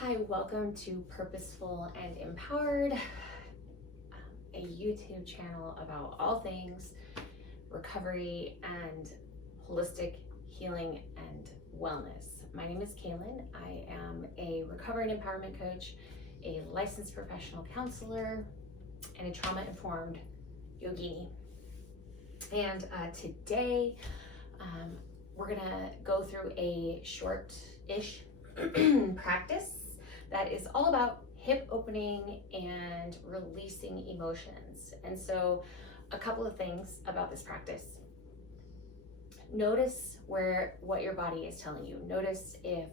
Hi, welcome to Purposeful and Empowered, a YouTube channel about all things recovery and holistic healing and wellness. My name is Kaylin. I am a recovery and empowerment coach, a licensed professional counselor, and a trauma-informed yogini. And today we're gonna go through a short-ish practice that is all about hip opening and releasing emotions. And so a couple of things about this practice. Notice what your body is telling you. Notice if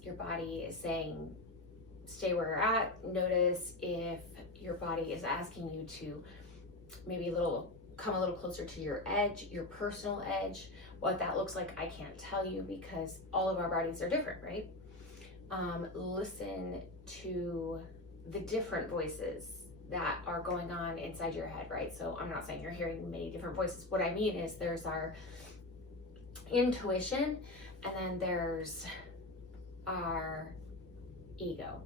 your body is saying stay where you're at. Notice if your body is asking you to maybe come a little closer to your edge, your personal edge. What that looks like, I can't tell you because all of our bodies are different, right? Listen to the different voices that are going on inside your head, right? So I'm not saying you're hearing many different voices. What I mean is there's our intuition and then there's our ego.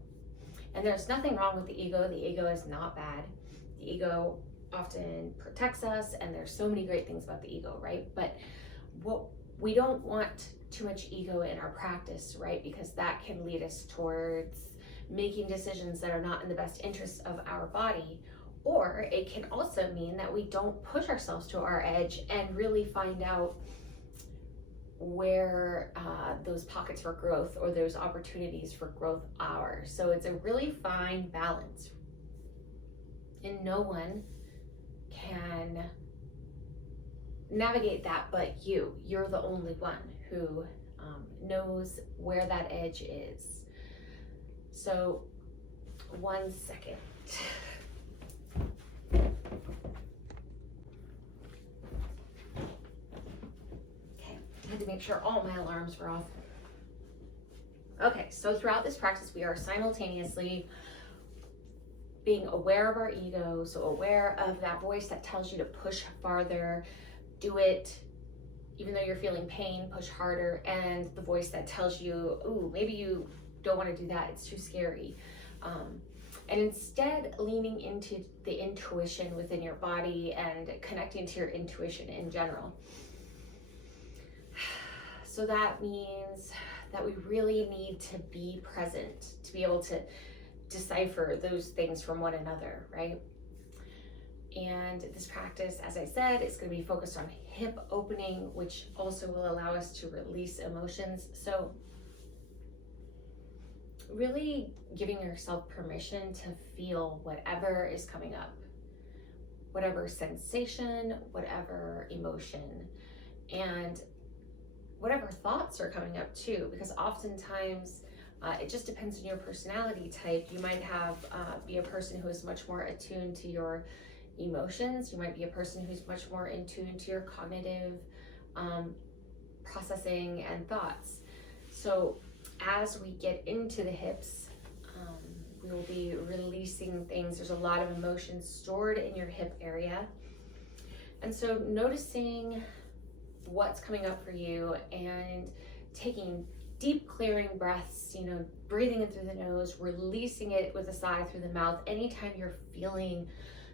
And there's nothing wrong with the ego. The ego is not bad. The ego often protects us, and there's so many great things about the ego, right? But what we don't want too much ego in our practice, right? Because that can lead us towards making decisions that are not in the best interest of our body. Or it can also mean that we don't push ourselves to our edge and really find out where those pockets for growth or those opportunities for growth are. So it's a really fine balance. And no one can navigate that but you. You're the only one who knows where that edge is. So 1 second. Okay, I had to make sure all my alarms were off. Okay, so throughout this practice, we are simultaneously being aware of our ego, so aware of that voice that tells you to push farther, do it, even though you're feeling pain, push harder, and the voice that tells you, ooh, maybe you don't want to do that, it's too scary. And instead leaning into the intuition within your body and connecting to your intuition in general. So that means that we really need to be present to be able to decipher those things from one another, right? And this practice, as I said, is going to be focused on hip opening, which also will allow us to release emotions. So really giving yourself permission to feel whatever is coming up, whatever sensation, whatever emotion, and whatever thoughts are coming up too, because oftentimes it just depends on your personality type. You might be a person who is much more attuned to your emotions. You might be a person who's much more in tune to your cognitive processing and thoughts. So as we get into the hips, we will be releasing things. There's a lot of emotions stored in your hip area. And so noticing what's coming up for you and taking deep clearing breaths, breathing in through the nose, releasing it with a sigh through the mouth. Anytime you're feeling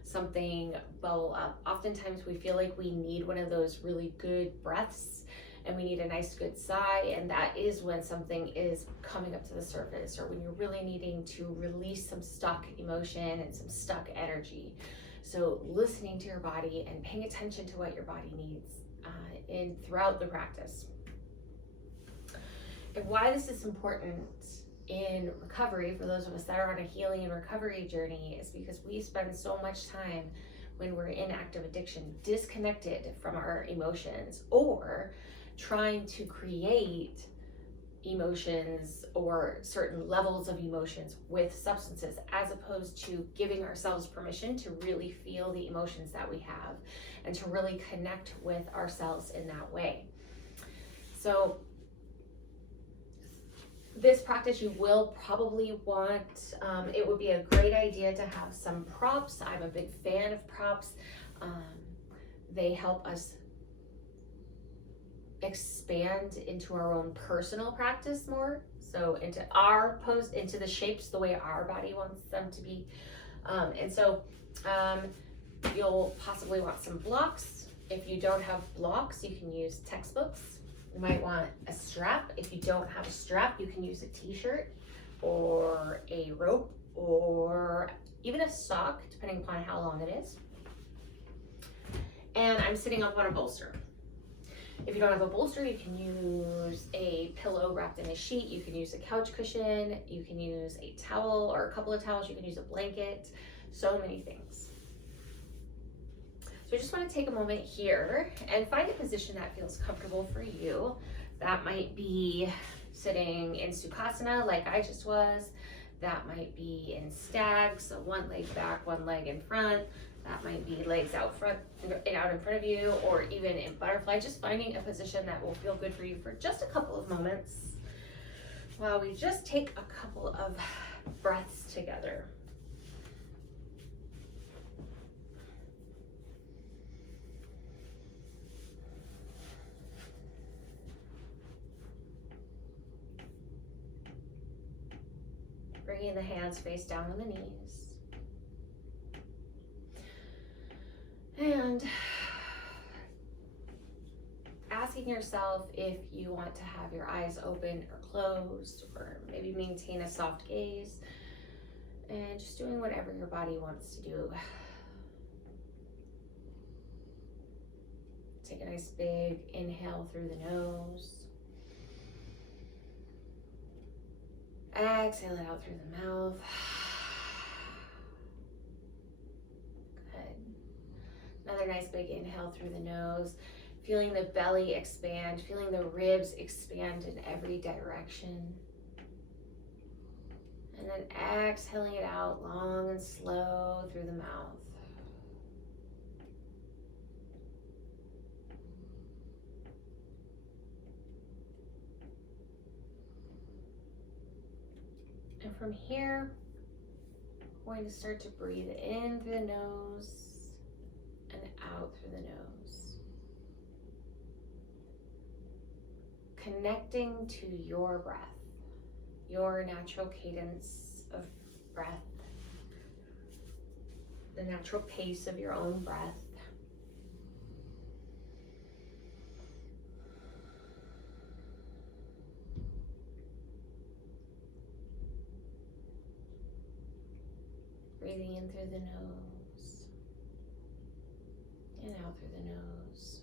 something bubble up, oftentimes we feel like we need one of those really good breaths and we need a nice good sigh, and that is when something is coming up to the surface or when you're really needing to release some stuck emotion and some stuck energy. So listening to your body and paying attention to what your body needs throughout the practice. And why this is important in recovery for those of us that are on a healing and recovery journey is because we spend so much time when we're in active addiction disconnected from our emotions or trying to create emotions or certain levels of emotions with substances, as opposed to giving ourselves permission to really feel the emotions that we have and to really connect with ourselves in that way. So this practice you will probably want, it would be a great idea to have some props. I'm a big fan of props. They help us expand into our own personal practice more. So into our pose, into the shapes the way our body wants them to be. You'll possibly want some blocks. If you don't have blocks, you can use textbooks. You might want a strap. If you don't have a strap, you can use a t-shirt or a rope or even a sock, depending upon how long it is. And I'm sitting up on a bolster. If you don't have a bolster, you can use a pillow wrapped in a sheet. You can use a couch cushion. You can use a towel or a couple of towels. You can use a blanket. So many things. So I just want to take a moment here and find a position that feels comfortable for you. That might be sitting in Sukhasana like I just was. That might be in stag, so one leg back, one leg in front. That might be legs out in front of you, or even in butterfly. Just finding a position that will feel good for you for just a couple of moments while we just take a couple of breaths together. Bringing the hands face down on the knees. And asking yourself if you want to have your eyes open or closed, or maybe maintain a soft gaze, and just doing whatever your body wants to do. Take a nice big inhale through the nose. Exhale it out through the mouth. Good. Another nice big inhale through the nose. Feeling the belly expand, feeling the ribs expand in every direction. And then exhaling it out long and slow through the mouth. And from here, we're going to start to breathe in through the nose and out through the nose. Connecting to your breath, your natural cadence of breath, the natural pace of your own breath. Breathing in through the nose and out through the nose.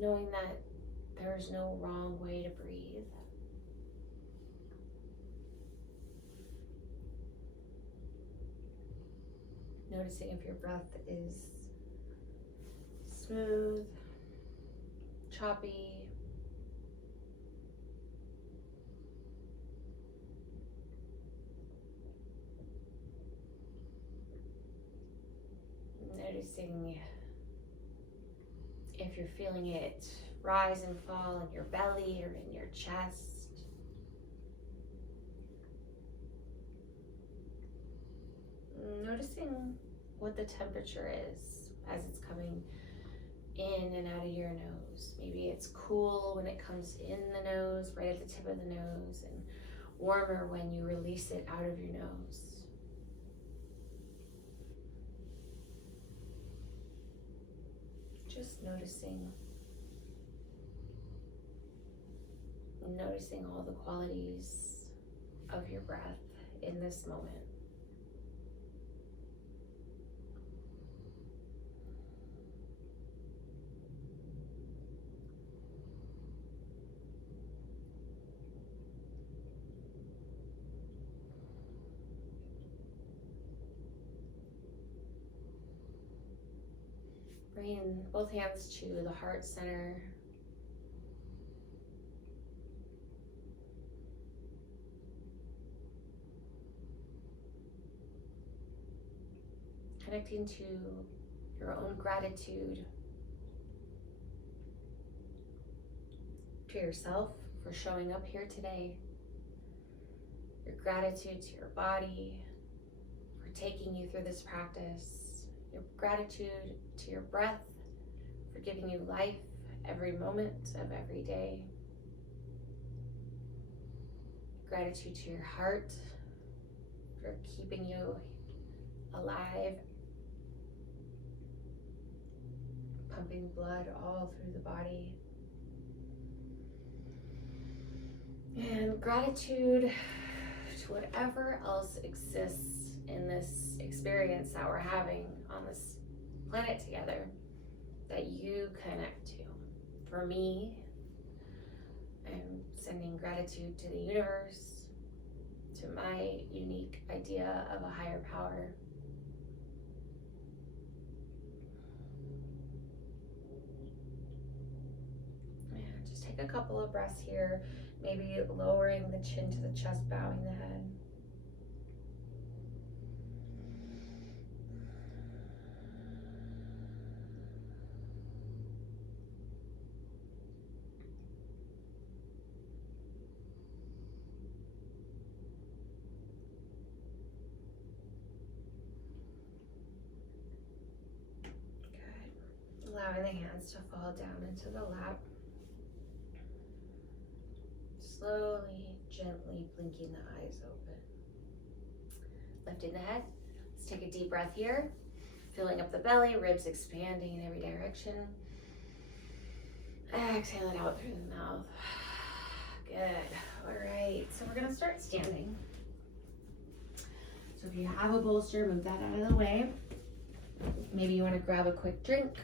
Knowing that there is no wrong way to breathe. Noticing if your breath is smooth, choppy, noticing if you're feeling it rise and fall in your belly or in your chest. Noticing what the temperature is as it's coming in and out of your nose. Maybe it's cool when it comes in the nose, right at the tip of the nose, and warmer when you release it out of your nose. Just noticing all the qualities of your breath in this moment. Bring both hands to the heart center. Connecting to your own gratitude to yourself for showing up here today, gratitude to your body for taking you through this practice, your gratitude to your breath for giving you life every moment of every day, gratitude to your heart for keeping you alive, pumping blood all through the body. And gratitude to whatever else exists in this experience that we're having on this planet together that you connect to. For me, I'm sending gratitude to the universe, to my unique idea of a higher power. And just take a couple of breaths here, maybe lowering the chin to the chest, bowing the head. Allowing the hands to fall down into the lap. Slowly, gently blinking the eyes open. Lifting the head. Let's take a deep breath here. Filling up the belly, ribs expanding in every direction. Exhale it out through the mouth. Good. All right, so we're gonna start standing. So if you have a bolster, move that out of the way. Maybe you wanna grab a quick drink.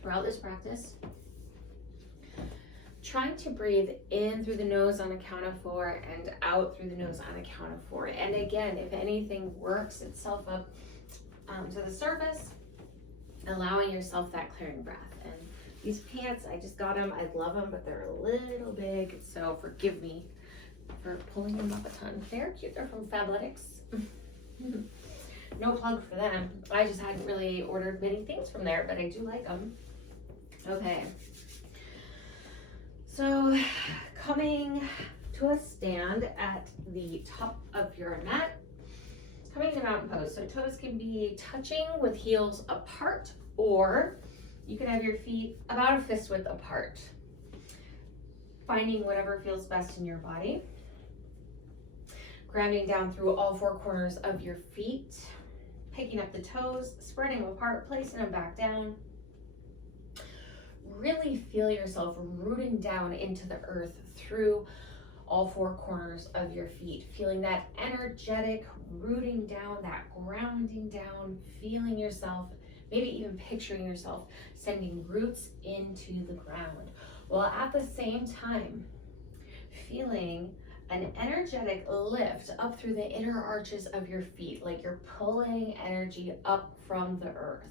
Throughout this practice, trying to breathe in through the nose on a count of 4 and out through the nose on a count of 4. And again, if anything works itself up to the surface, allowing yourself that clearing breath. And these pants, I just got them. I love them, but they're a little big, so forgive me for pulling them up a ton. They're cute. They're from Fabletics. No plug for them. I just hadn't really ordered many things from there, but I do like them. Okay. So coming to a stand at the top of your mat, coming to mountain pose. So toes can be touching with heels apart, or you can have your feet about a fist width apart. Finding whatever feels best in your body. Grounding down through all 4 corners of your feet. Picking up the toes, spreading them apart, placing them back down. Really feel yourself rooting down into the earth through all 4 corners of your feet. Feeling that energetic rooting down, that grounding down, feeling yourself, maybe even picturing yourself sending roots into the ground. While at the same time, feeling an energetic lift up through the inner arches of your feet, like you're pulling energy up from the earth.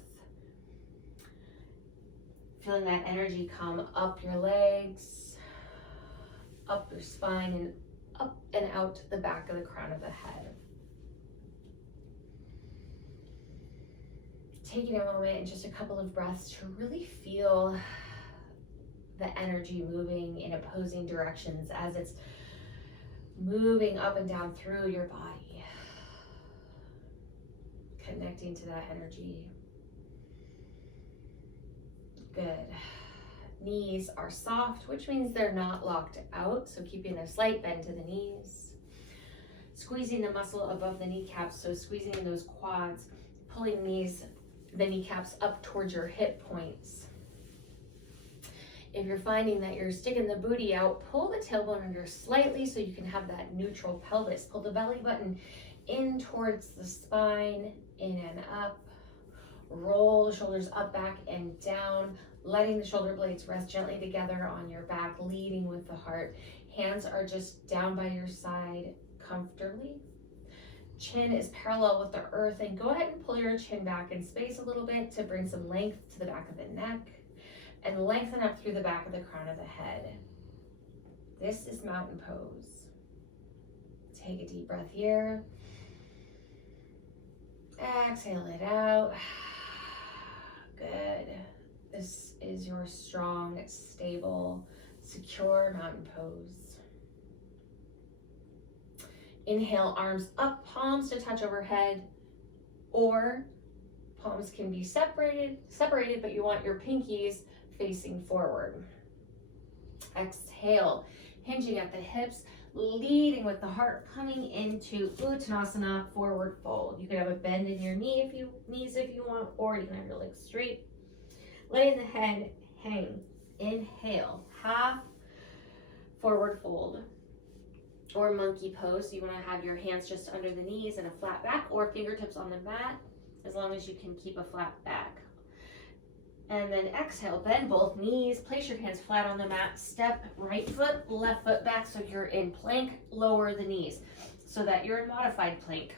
Feeling that energy come up your legs, up your spine, and up and out the back of the crown of the head. Taking a moment and just a couple of breaths to really feel the energy moving in opposing directions as it's moving up and down through your body. Connecting to that energy. Good. Knees are soft, which means they're not locked out, so keeping a slight bend to the knees. Squeezing the muscle above the kneecaps, so squeezing those quads, pulling the kneecaps up towards your hip points. If you're finding that you're sticking the booty out, pull the tailbone under slightly so you can have that neutral pelvis. Pull the belly button in towards the spine, in and up. Roll shoulders up, back, and down, letting the shoulder blades rest gently together on your back, leading with the heart. Hands are just down by your side comfortably. Chin is parallel with the earth, and go ahead and pull your chin back in space a little bit to bring some length to the back of the neck, and lengthen up through the back of the crown of the head. This is mountain pose. Take a deep breath here. Exhale it out. Good. This is your strong, stable, Secure mountain pose. Inhale, arms up, palms to touch overhead, or palms can be separated, but you want your pinkies facing forward. Exhale, hinging at the hips, leading with the heart, coming into Uttanasana, forward fold. You can have a bend in your knees if you want, or you can have your legs straight. Letting the head hang. Inhale, half forward fold, or monkey pose. So you want to have your hands just under the knees and a flat back, or fingertips on the mat, as long as you can keep a flat back. And then exhale, bend both knees, place your hands flat on the mat, step right foot, left foot back, so you're in plank, lower the knees, so that you're in modified plank.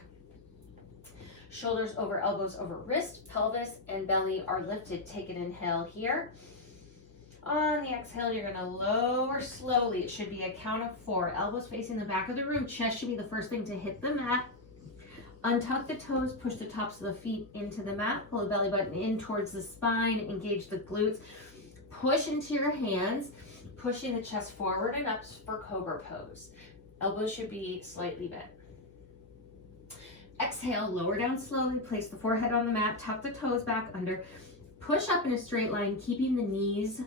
Shoulders over elbows over wrist, pelvis and belly are lifted. Take an inhale here. On the exhale, you're gonna lower slowly. It should be a count of 4. Elbows facing the back of the room, chest should be the first thing to hit the mat. Untuck the toes, push the tops of the feet into the mat, pull the belly button in towards the spine, engage the glutes, push into your hands, pushing the chest forward and up for Cobra pose. Elbows should be slightly bent. Exhale, lower down slowly, place the forehead on the mat, tuck the toes back under, push up in a straight line, keeping the knees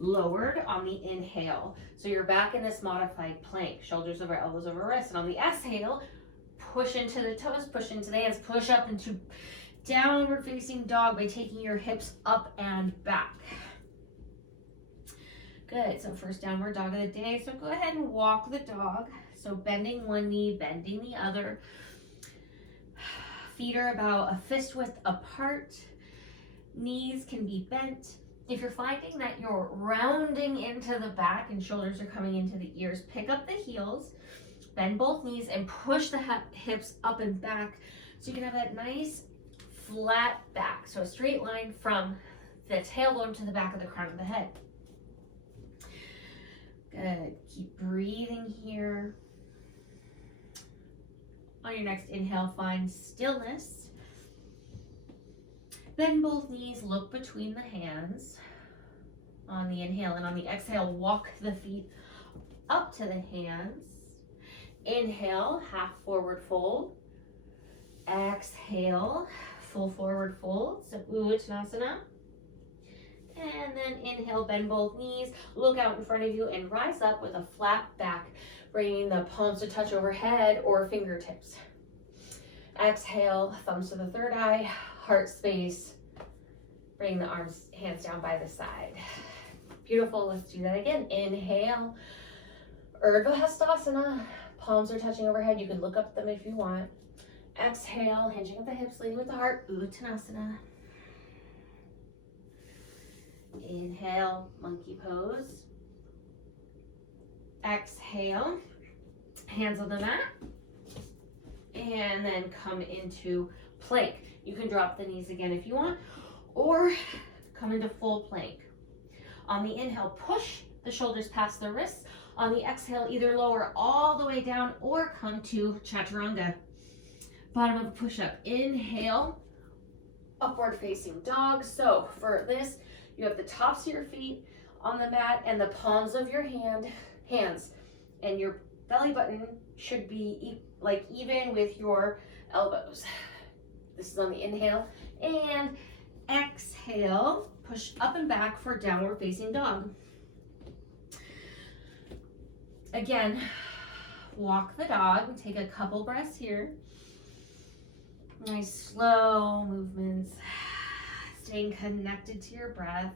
lowered on the inhale. So you're back in this modified plank, shoulders over elbows over wrists, and on the exhale, push into the toes, push into the hands, push up into downward facing dog by taking your hips up and back. Good, so first downward dog of the day. So go ahead and walk the dog. So bending one knee, bending the other. Feet are about a fist width apart. Knees can be bent. If you're finding that you're rounding into the back and shoulders are coming into the ears, pick up the heels, bend both knees and push the hips up and back so you can have that nice flat back. So a straight line from the tailbone to the back of the crown of the head. Good. Keep breathing here. On your next inhale, find stillness. Bend both knees, look between the hands on the inhale, and on the exhale, walk the feet up to the hands. Inhale, half forward fold. Exhale, full forward fold, so Uttanasana. And then inhale, bend both knees, look out in front of you and rise up with a flat back, bringing the palms to touch overhead or fingertips. Exhale, thumbs to the third eye, heart space. Bring the arms, hands down by the side. Beautiful, let's do that again. Inhale, Urdhva Hastasana. Palms are touching overhead. You can look up them if you want. Exhale, hinging at the hips, leading with the heart, Uttanasana. Inhale, monkey pose. Exhale, hands on the mat. And then come into plank. You can drop the knees again if you want, or come into full plank. On the inhale, push the shoulders past the wrists. On the exhale, either lower all the way down or come to Chaturanga. Bottom of a push-up. Inhale, upward facing dog. So for this, you have the tops of your feet on the mat and the palms of your hands, and your belly button should be even with your elbows. This is on the inhale, and exhale, push up and back for downward facing dog. Again, walk the dog. Take a couple breaths here. Nice slow movements, staying connected to your breath.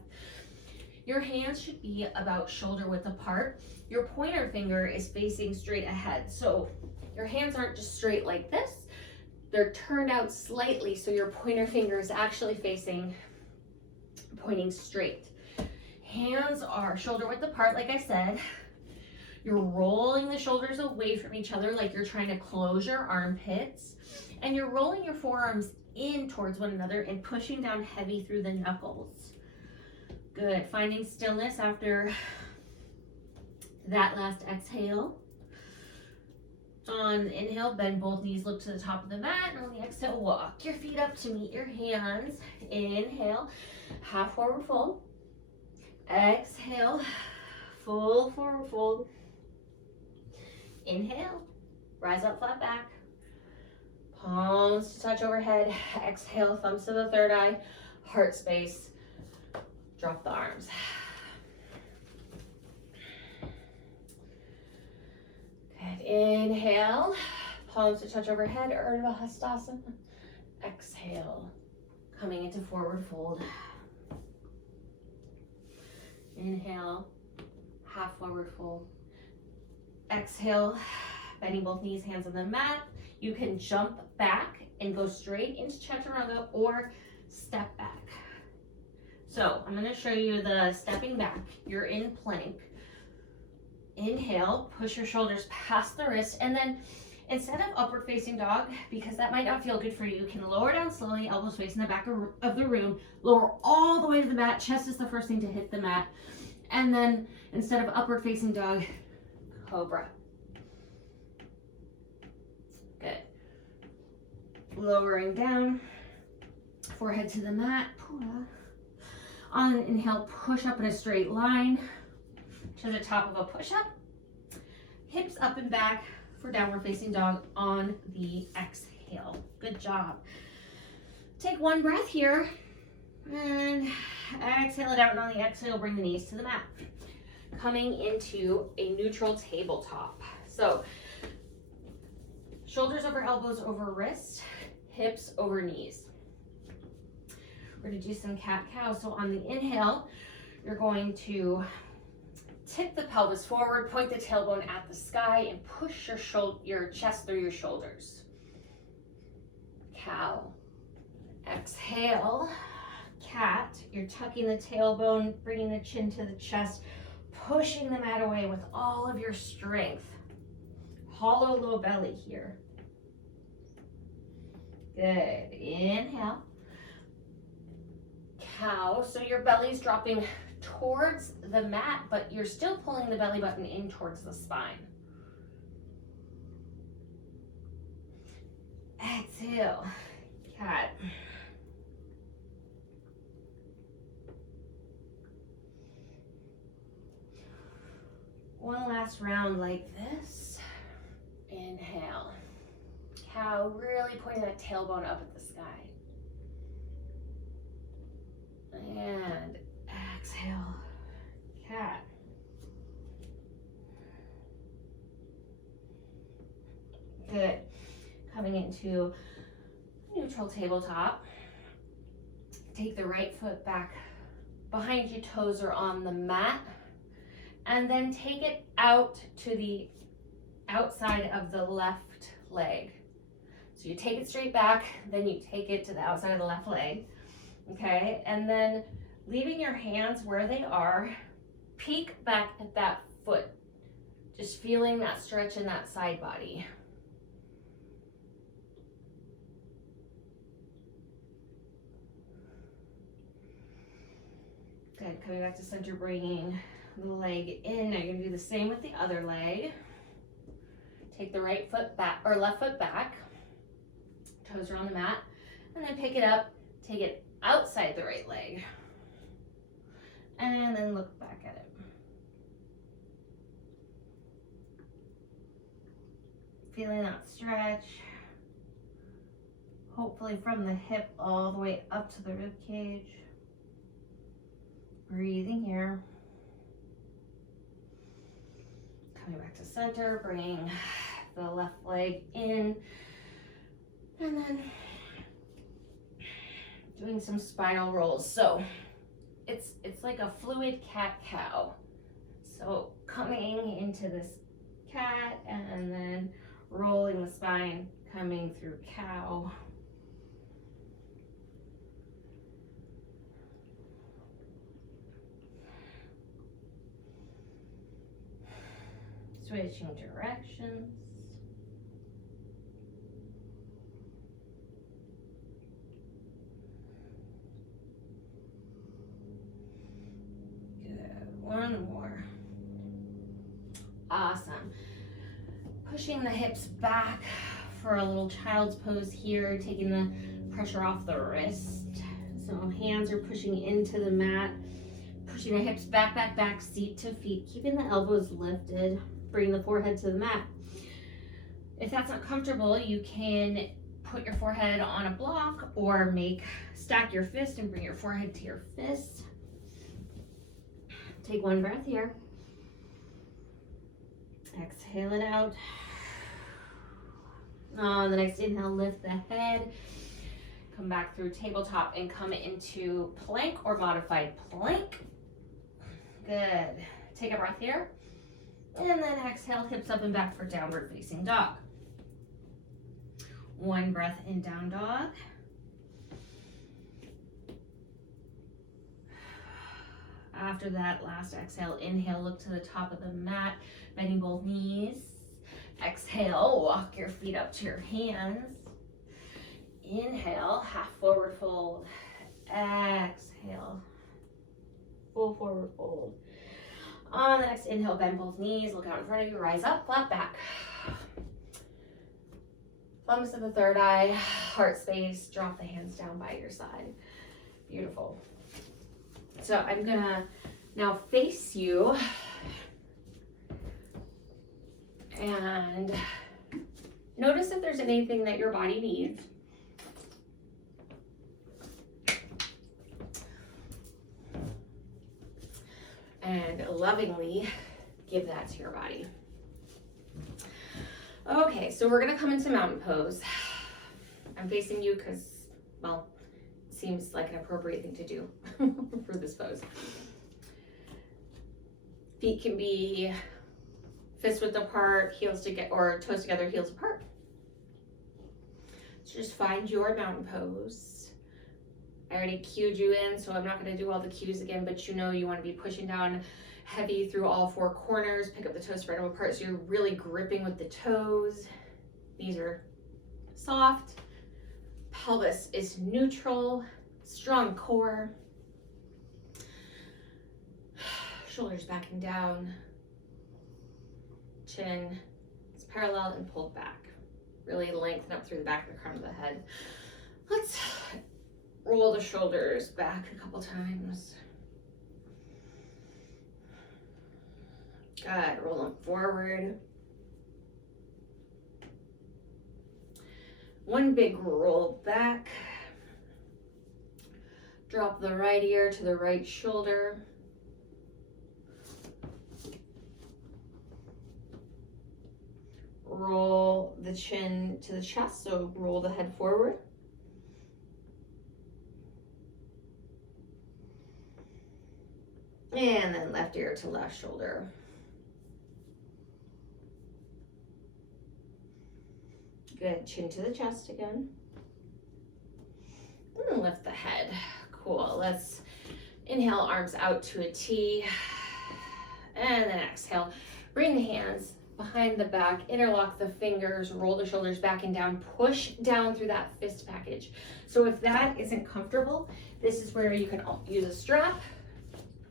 Your hands should be about shoulder width apart. Your pointer finger is facing straight ahead. So your hands aren't just straight like this. They're turned out slightly, so your pointer finger is actually pointing straight. Hands are shoulder width apart, like I said. You're rolling the shoulders away from each other like you're trying to close your armpits. And you're rolling your forearms in towards one another and pushing down heavy through the knuckles. Good. Finding stillness after that last exhale. On the inhale, bend both knees, look to the top of the mat. And on the exhale, walk your feet up to meet your hands. Inhale, half forward fold. Exhale, full forward fold. Inhale, rise up, flat back. Palms to touch overhead. Exhale, thumbs to the third eye. Heart space. Drop the arms. Good. Inhale, palms to touch overhead. Urdhva Hastasana. Exhale, coming into forward fold. Inhale, half forward fold. Exhale, bending both knees, hands on the mat. You can jump back and go straight into Chaturanga or step back. So I'm going to show you the stepping back. You're in plank. Inhale, push your shoulders past the wrist, and then instead of upward facing dog, because that might not feel good for you, you can lower down slowly, elbows facing the back of the room, lower all the way to the mat. Chest is the first thing to hit the mat. And then instead of upward facing dog, cobra. Good. Lowering down, forehead to the mat. On an inhale, push up in a straight line to the top of a push-up. Hips up and back for downward facing dog on the exhale. Good job. Take one breath here and exhale it out, and on the exhale, bring the knees to the mat. Coming into a neutral tabletop. So shoulders over elbows over wrist, hips over knees. We're going to do some cat-cow. So on the inhale, you're going to tip the pelvis forward, point the tailbone at the sky, and push your chest through your shoulders. Cow. Exhale. Cat. You're tucking the tailbone, bringing the chin to the chest, pushing the mat away with all of your strength. Hollow low belly here. Good. Inhale. Cow. So your belly's dropping towards the mat, but you're still pulling the belly button in towards the spine. Exhale. Cat. One last round like this. Inhale. Cow, really pointing that tailbone up at the sky. And exhale. Cat. Good. Coming into neutral tabletop. Take the right foot back behind you, toes are on the mat. And then take it out to the outside of the left leg. So you take it straight back, then you take it to the outside of the left leg. Okay, and then leaving your hands where they are, peek back at that foot. Just feeling that stretch in that side body. Good, coming back to center, bringing the leg in. Now you're gonna do the same with the other leg. Take the right foot back, or left foot back. Toes are on the mat. And then pick it up, take it outside the right leg. And then look back at it. Feeling that stretch. Hopefully from the hip all the way up to the rib cage. Breathing here. Coming back to center, bringing the left leg in. And then doing some spinal rolls. So it's like a fluid cat-cow. So coming into this cat and then rolling the spine, coming through cow. Switching directions. One more. Awesome. Pushing the hips back for a little child's pose here, taking the pressure off the wrist. So hands are pushing into the mat, Pushing the hips back, back, back, seat to feet, keeping the elbows lifted, bring the forehead to the mat. If that's not comfortable, you can put your forehead on a block or stack your fist and bring your forehead to your fist. Take one breath here. Exhale it out. On the next inhale, lift the head. Come back through tabletop and come into plank or modified plank. Good. Take a breath here. And then exhale, hips up and back for downward facing dog. One breath in down dog. After that last exhale, inhale, look to the top of the mat, bending both knees. Exhale, walk your feet up to your hands. Inhale, half forward fold. Exhale, full forward fold. On the next inhale, bend both knees, look out in front of you, rise up, flat back. Thumbs to the third eye, heart space, drop the hands down by your side. Beautiful. So I'm gonna now face you and notice if there's anything that your body needs. And lovingly give that to your body. Okay, so we're gonna come into mountain pose. I'm facing you because, well, it seems like an appropriate thing to do for this pose. Feet can be fists width apart, heels together, or toes together, heels apart. So just find your mountain pose. I already cued you in, so I'm not going to do all the cues again, but you know you want to be pushing down heavy through all four corners. Pick up the toes, spread them apart, so you're really gripping with the toes. Knees are soft. Pelvis is neutral. Strong core. Shoulders backing down. Chin is parallel and pulled back. Really lengthen up through the back of the crown of the head. Let's roll the shoulders back a couple times. Good, roll them forward. One big roll back. Drop the right ear to the right shoulder. Roll the chin to the chest, so roll the head forward. And then left ear to left shoulder. Good, chin to the chest again. And lift the head. Cool, let's inhale, arms out to a T. And then exhale, bring the hands behind the back, interlock the fingers, roll the shoulders back and down, push down through that fist package. So if that isn't comfortable, this is where you can use a strap,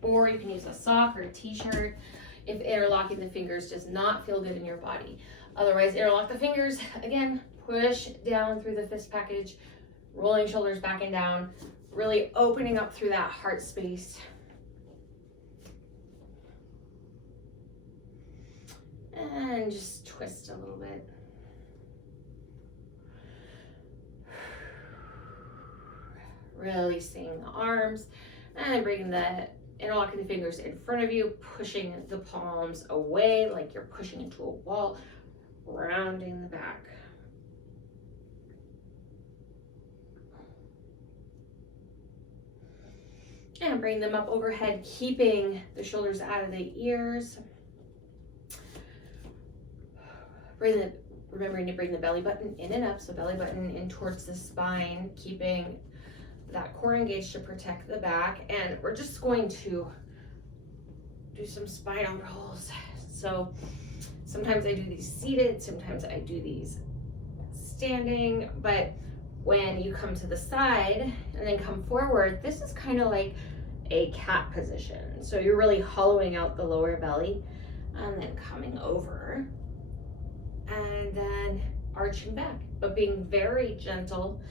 or you can use a sock or a t-shirt if interlocking the fingers does not feel good in your body. Otherwise, interlock the fingers, again, push down through the fist package, rolling shoulders back and down, really opening up through that heart space. And just twist a little bit. Releasing the arms and bringing the interlocking the fingers in front of you, pushing the palms away like you're pushing into a wall, rounding the back. And bring them up overhead, keeping the shoulders out of the ears. Remembering to bring the belly button in and up, so belly button in towards the spine, keeping that core engaged to protect the back. And we're just going to do some spinal rolls. So sometimes I do these seated, sometimes I do these standing, but when you come to the side and then come forward, this is kind of like a cat position. So you're really hollowing out the lower belly and then coming over and then arching back, but being very gentle.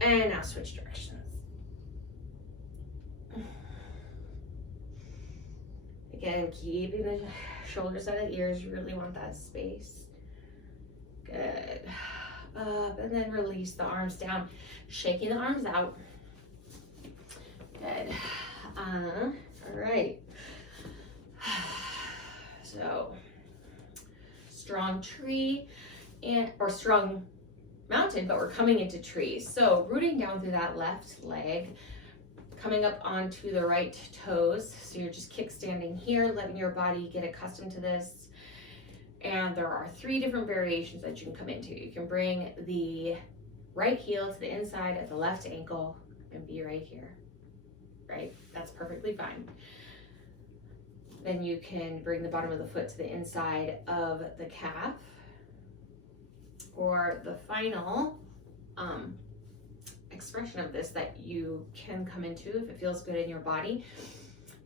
And now switch directions. Again, keeping the shoulders out of the ears. You really want that space. Good. Up, and then release the arms down. Shaking the arms out. Good. All right. So, strong tree or strong mountain, but we're coming into trees. So rooting down through that left leg, coming up onto the right toes. So you're just kickstanding here, letting your body get accustomed to this. And there are 3 different variations that you can come into. You can bring the right heel to the inside of the left ankle and be right here, right? That's perfectly fine. Then you can bring the bottom of the foot to the inside of the calf. Or the final expression of this that you can come into if it feels good in your body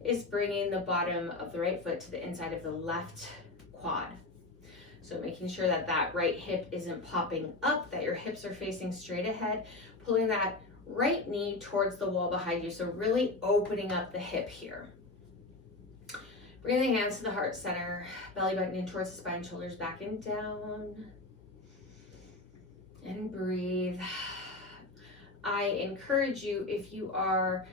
is bringing the bottom of the right foot to the inside of the left quad. So making sure that that right hip isn't popping up, that your hips are facing straight ahead, pulling that right knee towards the wall behind you. So really opening up the hip here. Bring the hands to the heart center, belly button in towards the spine, shoulders back and down. And breathe. I encourage you, if you are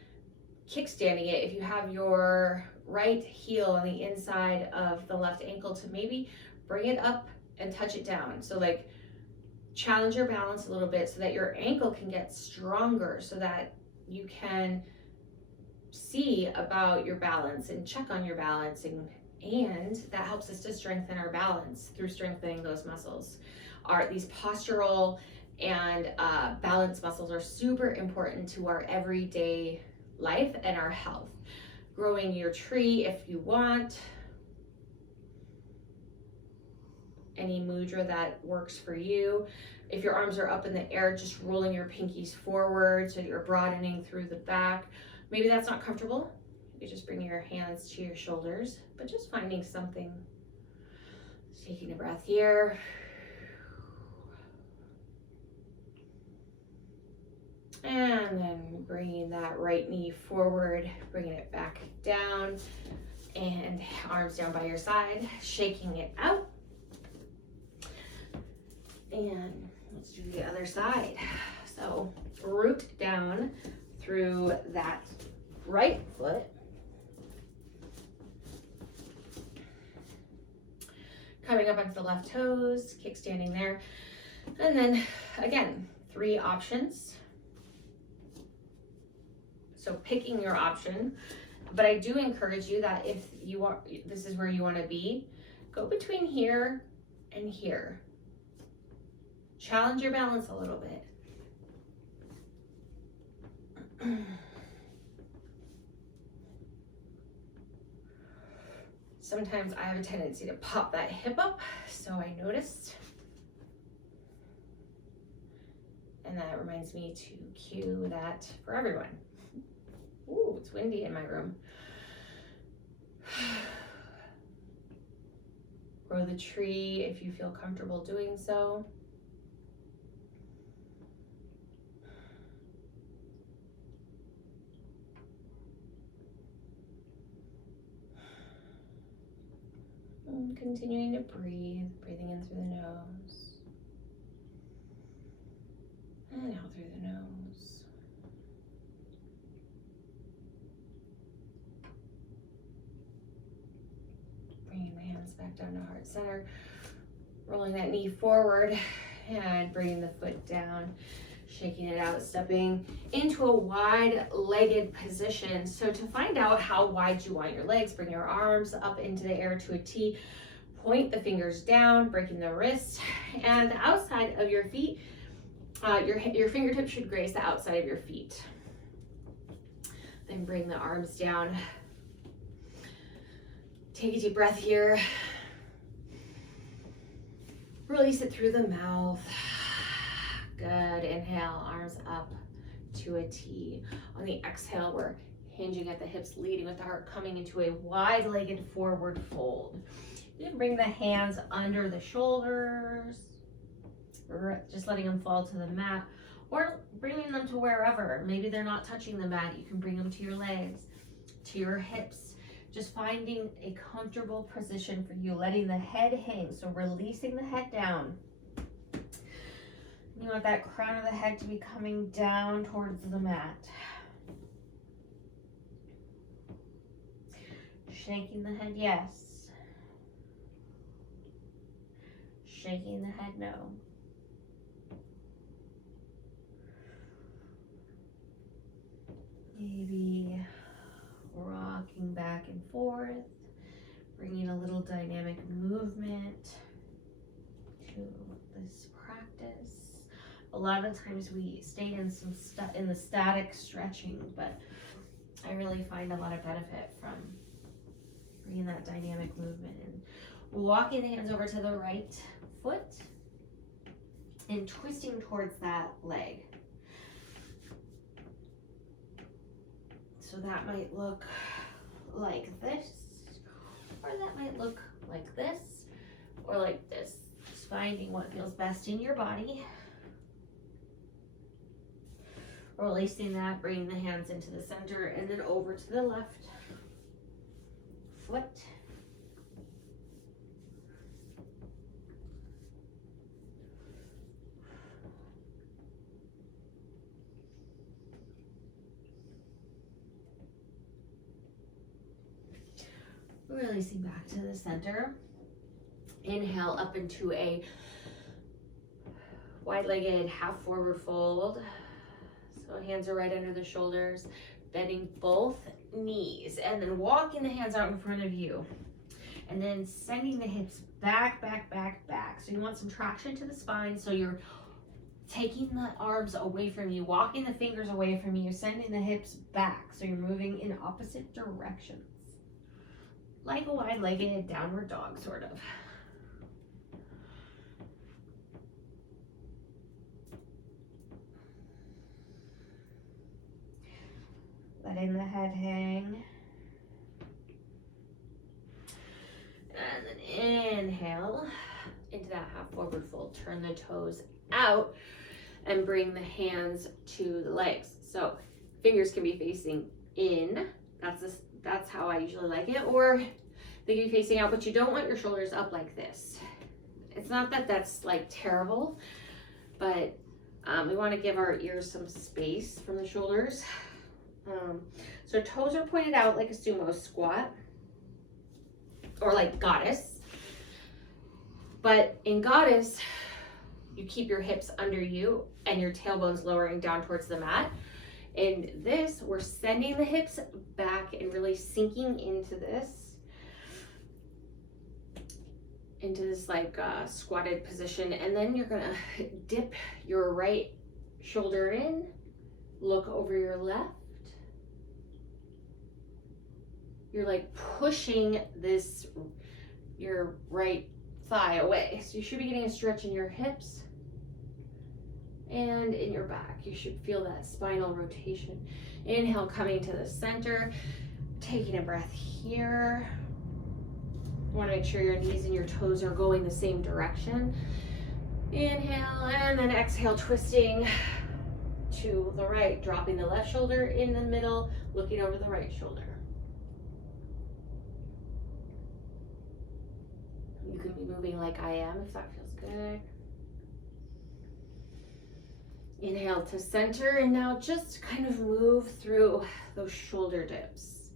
kickstanding it, if you have your right heel on the inside of the left ankle, to maybe bring it up and touch it down. So like challenge your balance a little bit so that your ankle can get stronger, so that you can see about your balance and check on your balance, and that helps us to strengthen our balance through strengthening those muscles. These postural and balance muscles are super important to our everyday life and our health. Growing your tree if you want. Any mudra that works for you. If your arms are up in the air, just rolling your pinkies forward so you're broadening through the back. Maybe that's not comfortable. You just bring your hands to your shoulders, but just finding something. Taking a breath here. And then bringing that right knee forward, bringing it back down, and arms down by your side, shaking it out. And let's do the other side. So root down through that right foot. Coming up onto the left toes, kickstanding there. And then again, 3 options. So picking your option, but I do encourage you that if you want, this is where you want to be, go between here and here. Challenge your balance a little bit. Sometimes I have a tendency to pop that hip up, so I noticed. And that reminds me to cue that for everyone. Ooh, it's windy in my room. Grow the tree if you feel comfortable doing so. And continuing to breathe, breathing in through the nose. And out through the nose. Bringing the hands back down to heart center, rolling that knee forward and bringing the foot down, shaking it out, stepping into a wide-legged position. So to find out how wide you want your legs, bring your arms up into the air to a T, point the fingers down, breaking the wrist, and the outside of your feet, your fingertips should graze the outside of your feet. Then bring the arms down. Take a deep breath here. Release it through the mouth. Good. Inhale, arms up to a T. On the exhale, we're hinging at the hips, leading with the heart, coming into a wide-legged forward fold. You can bring the hands under the shoulders, just letting them fall to the mat, or bringing them to wherever. Maybe they're not touching the mat. You can bring them to your legs, to your hips, Just finding a comfortable position for you, letting the head hang, so releasing the head down. You want that crown of the head to be coming down towards the mat. Shaking the head, yes. Shaking the head, no. Maybe rocking back and forth, bringing a little dynamic movement to this practice. A lot of times we stay in the static stretching, but I really find a lot of benefit from bringing that dynamic movement in. Walking the hands over to the right foot and twisting towards that leg. So that might look like this, or that might look like this, or like this. Just finding what feels best in your body. Releasing that, bringing the hands into the center, and then over to the left foot. Releasing back to the center. Inhale up into a wide-legged half forward fold. So hands are right under the shoulders, bending both knees, and then walking the hands out in front of you. And then sending the hips back, back, back, back. So you want some traction to the spine, so you're taking the arms away from you, walking the fingers away from you, sending the hips back. So you're moving in opposite directions. Like a wide-legged downward dog, sort of. Letting the head hang. And then inhale into that half forward fold. Turn the toes out and bring the hands to the legs. So fingers can be facing in. That's how I usually like it. Or they can be facing out, but you don't want your shoulders up like this. It's not that that's like terrible, but we want to give our ears some space from the shoulders. So toes are pointed out like a sumo squat or like goddess. But in goddess, you keep your hips under you and your tailbones lowering down towards the mat. In this, we're sending the hips back and really sinking into this like squatted position. And then you're gonna dip your right shoulder in, look over your left. You're like pushing your right thigh away. So you should be getting a stretch in your hips and in your back. You should feel that spinal rotation. Inhale, coming to the center, taking a breath here. You want to make sure your knees and your toes are going the same direction. Inhale, and then exhale, twisting to the right, dropping the left shoulder in the middle, looking over the right shoulder. You can be moving like I am if that feels good. Inhale to center, and now just kind of move through those shoulder dips.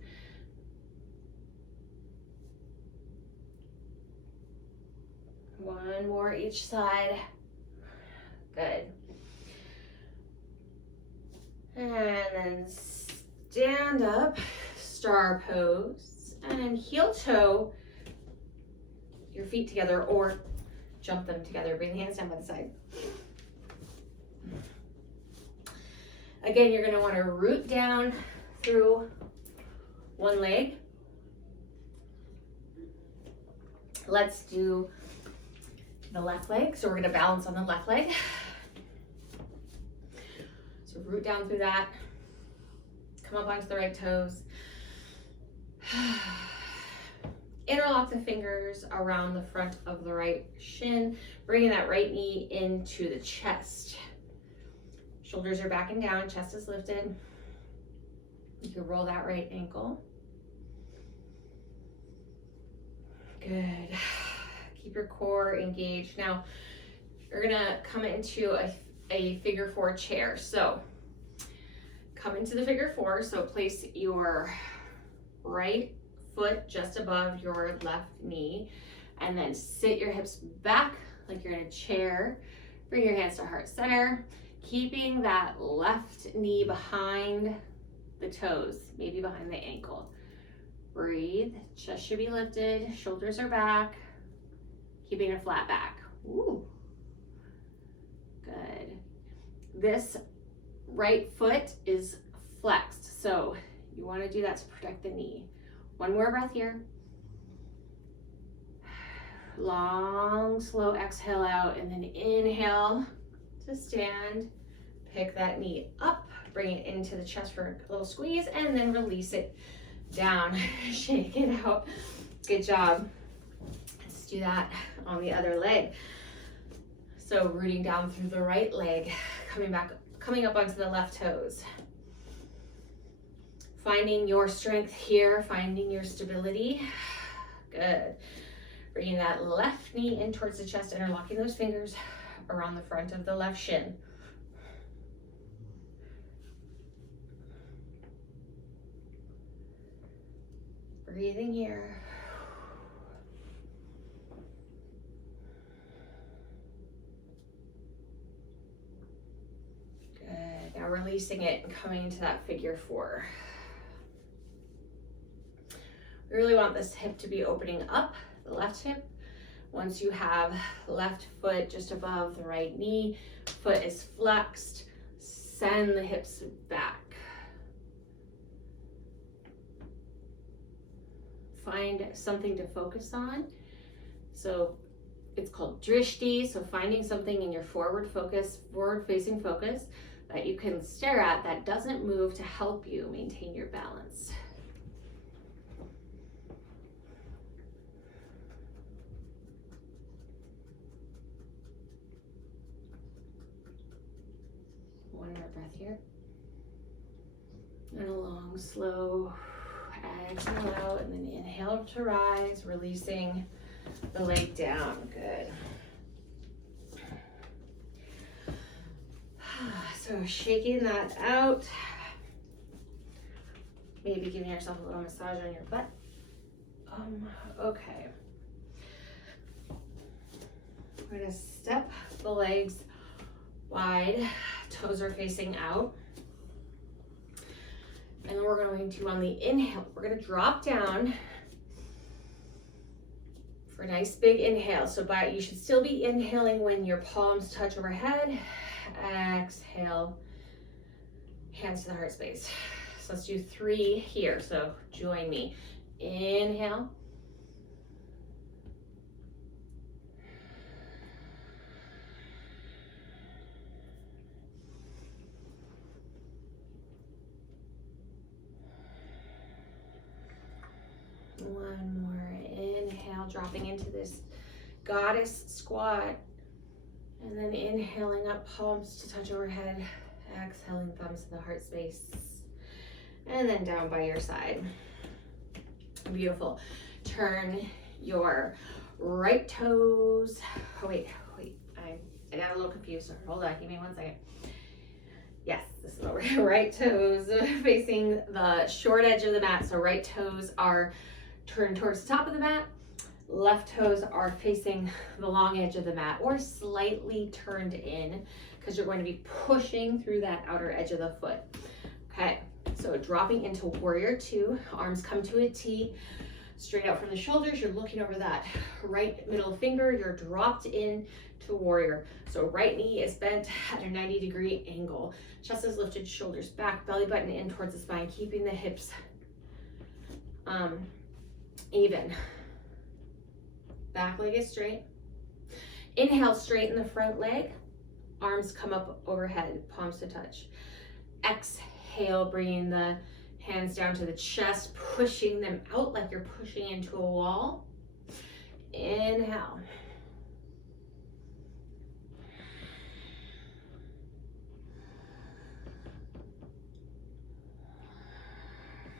One more each side. Good. And then stand up, star pose, and heel toe your feet together or jump them together. Bring the hands down by the side. Again, you're going to want to root down through one leg. Let's do the left leg. So we're going to balance on the left leg. So root down through that. Come up onto the right toes. Interlock the fingers around the front of the right shin, bringing that right knee into the chest. Shoulders are back and down, chest is lifted. You can roll that right ankle. Good. Keep your core engaged. Now, you're gonna come into a figure four chair. So come into the figure four. So place your right foot just above your left knee, and then sit your hips back like you're in a chair. Bring your hands to heart center, keeping that left knee behind the toes, maybe behind the ankle. Breathe, chest should be lifted, shoulders are back, keeping a flat back. Ooh, good. This right foot is flexed, so you want to do that to protect the knee. One more breath here. Long, slow exhale out, and then inhale to stand. Pick that knee up, bring it into the chest for a little squeeze, and then release it down. Shake it out. Good job. Let's do that on the other leg. So rooting down through the right leg, coming up onto the left toes. Finding your strength here, finding your stability. Good. Bringing that left knee in towards the chest, interlocking those fingers around the front of the left shin. Breathing here. Good. Now releasing it and coming into that figure four. We really want this hip to be opening up, the left hip. Once you have left foot just above the right knee, foot is flexed, send the hips back. Find something to focus on. So it's called drishti, so finding something in your forward facing focus that you can stare at that doesn't move to help you maintain your balance. One more breath here. And a long, slow exhale out, and then inhale to rise, releasing the leg down. Good. So shaking that out. Maybe giving yourself a little massage on your butt. Okay. We're gonna step the legs wide, toes are facing out. And then we're going to, on the inhale, we're gonna drop down for a nice big inhale. So you should still be inhaling when your palms touch overhead. Exhale, hands to the heart space. So let's do 3 here, so join me. Inhale. One more inhale, dropping into this goddess squat. And then inhaling up, palms to touch overhead. Exhaling, thumbs to the heart space. And then down by your side. Beautiful. Turn your right toes. Oh, wait. I got a little confused. Hold on, give me 1 second. Yes, this is over here. Right toes facing the short edge of the mat. So right toes are turned towards the top of the mat. Left toes are facing the long edge of the mat or slightly turned in because you're going to be pushing through that outer edge of the foot. Okay, so dropping into warrior 2, arms come to a T, straight out from the shoulders. You're looking over that right middle finger. You're dropped in to warrior. So right knee is bent at a 90-degree angle. Chest is lifted, shoulders back, belly button in towards the spine, keeping the hips even. Back leg is straight. Inhale, straighten the front leg. Arms come up overhead, palms to touch. Exhale, bringing the hands down to the chest, pushing them out like you're pushing into a wall. Inhale.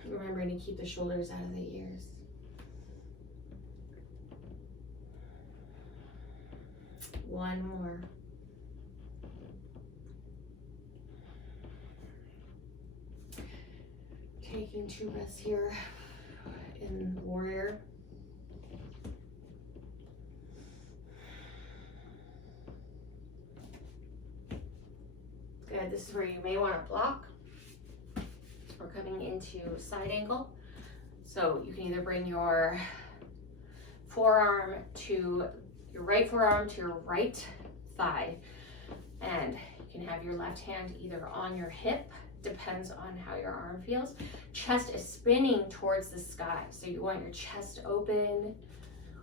Remembering to keep the shoulders out of the ears. One more. Taking 2 breaths here in warrior. Good, this is where you may want to block. We're coming into side angle. So you can either bring your right forearm to your right thigh, and you can have your left hand either on your hip, depends on how your arm feels. Chest is spinning towards the sky, so you want your chest open,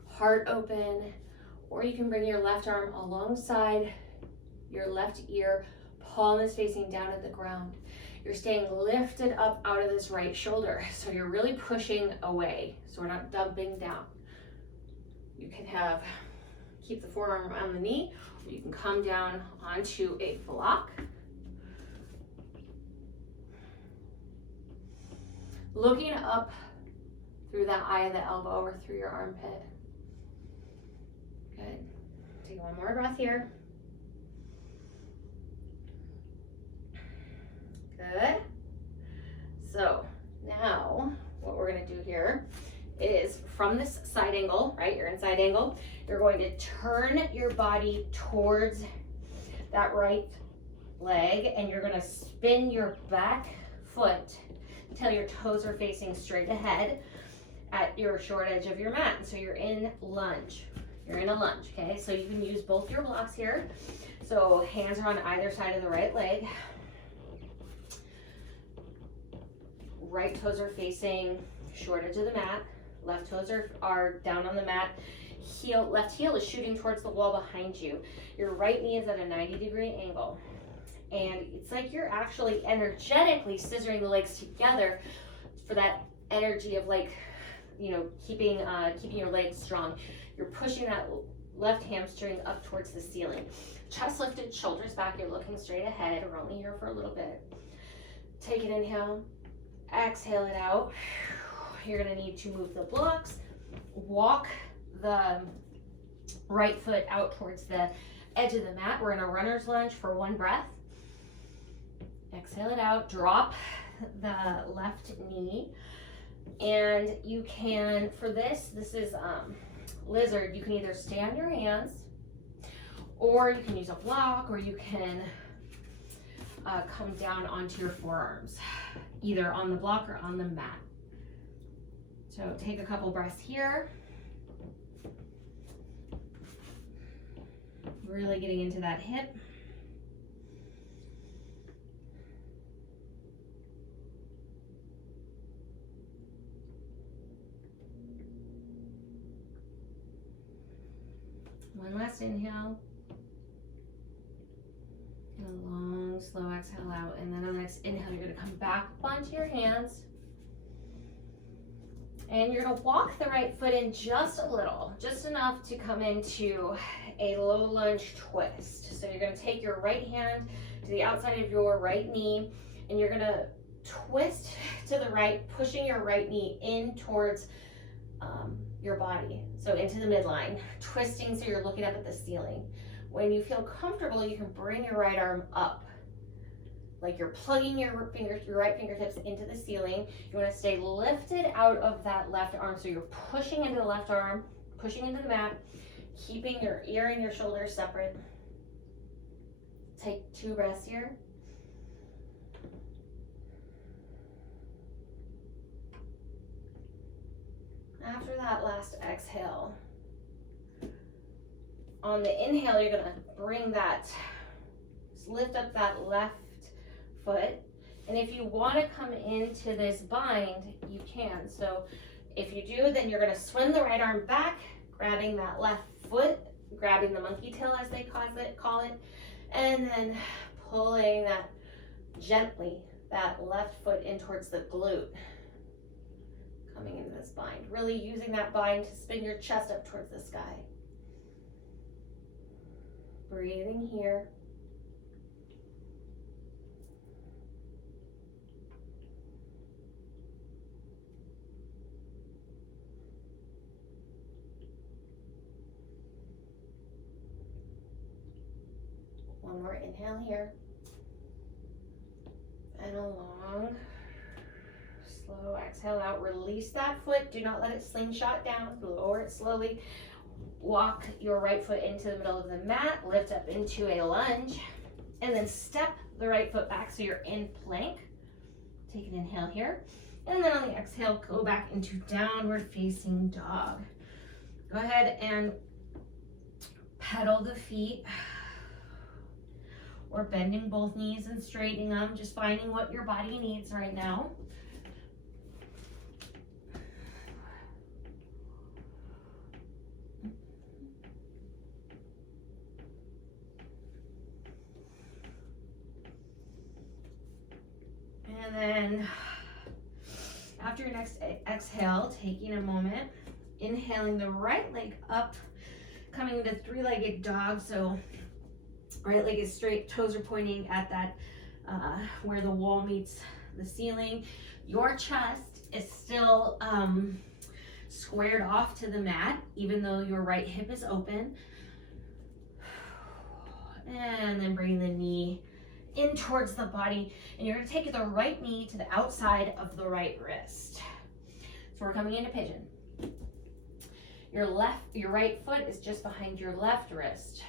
heart open, or you can bring your left arm alongside your left ear, palm is facing down at the ground. You're staying lifted up out of this right shoulder, so you're really pushing away, so we're not dumping down. You can keep the forearm on the knee, or you can come down onto a block. Looking up through the eye of the elbow or through your armpit. Good. Take one more breath here. Good. So now what we're going to do here is from this side angle, right? You're in side angle. You're going to turn your body towards that right leg, and you're going to spin your back foot until your toes are facing straight ahead at your short edge of your mat. So you're in lunge. You're in a lunge, okay? So you can use both your blocks here. So hands are on either side of the right leg. Right toes are facing short edge of the mat. Left toes are down on the mat. Left heel is shooting towards the wall behind you. Your right knee is at a 90-degree angle. And it's like you're actually energetically scissoring the legs together for that energy of, like, you know, keeping your legs strong. You're pushing that left hamstring up towards the ceiling. Chest lifted, shoulders back. You're looking straight ahead. We're only here for a little bit. Take an inhale. Exhale it out. You're going to need to move the blocks. Walk the right foot out towards the edge of the mat. We're in a runner's lunge for 1 breath. Exhale it out. Drop the left knee. And you can, for this is lizard. You can either stay on your hands, or you can use a block, or you can come down onto your forearms, either on the block or on the mat. So take a couple breaths here. Really getting into that hip. One last inhale. And a long, slow exhale out. And then on the next inhale, you're going to come back up onto your hands. And you're going to walk the right foot in just a little, just enough to come into a low lunge twist. So you're going to take your right hand to the outside of your right knee, and you're going to twist to the right, pushing your right knee in towards your body. So into the midline, twisting so you're looking up at the ceiling. When you feel comfortable, you can bring your right arm up, like you're plugging your right fingertips into the ceiling. You want to stay lifted out of that left arm, so you're pushing into the left arm, pushing into the mat, keeping your ear and your shoulders separate. Take 2 breaths here. After that last exhale, on the inhale, you're going to lift up that left foot. And if you want to come into this bind, you can. So if you do, then you're going to swing the right arm back, grabbing that left foot, grabbing the monkey tail as they call it, and then pulling that gently, that left foot in towards the glute, coming into this bind. Really using that bind to spin your chest up towards the sky. Breathing here. more inhale here. And a long, slow exhale out. Release that foot. Do not let it slingshot down. Lower it slowly. Walk your right foot into the middle of the mat. Lift up into a lunge. And then step the right foot back so you're in plank. Take an inhale here. And then on the exhale, go back into downward facing dog. Go ahead and pedal the feet. Or bending both knees and straightening them, just finding what your body needs right now. And then after your next exhale, taking a moment, inhaling the right leg up, coming into three-legged dog. So right leg is straight, toes are pointing at that where the wall meets the ceiling. Your chest is still squared off to the mat, even though your right hip is open. And then bring the knee in towards the body. And you're gonna take the right knee to the outside of the right wrist. So we're coming into pigeon. Your right foot is just behind your left wrist.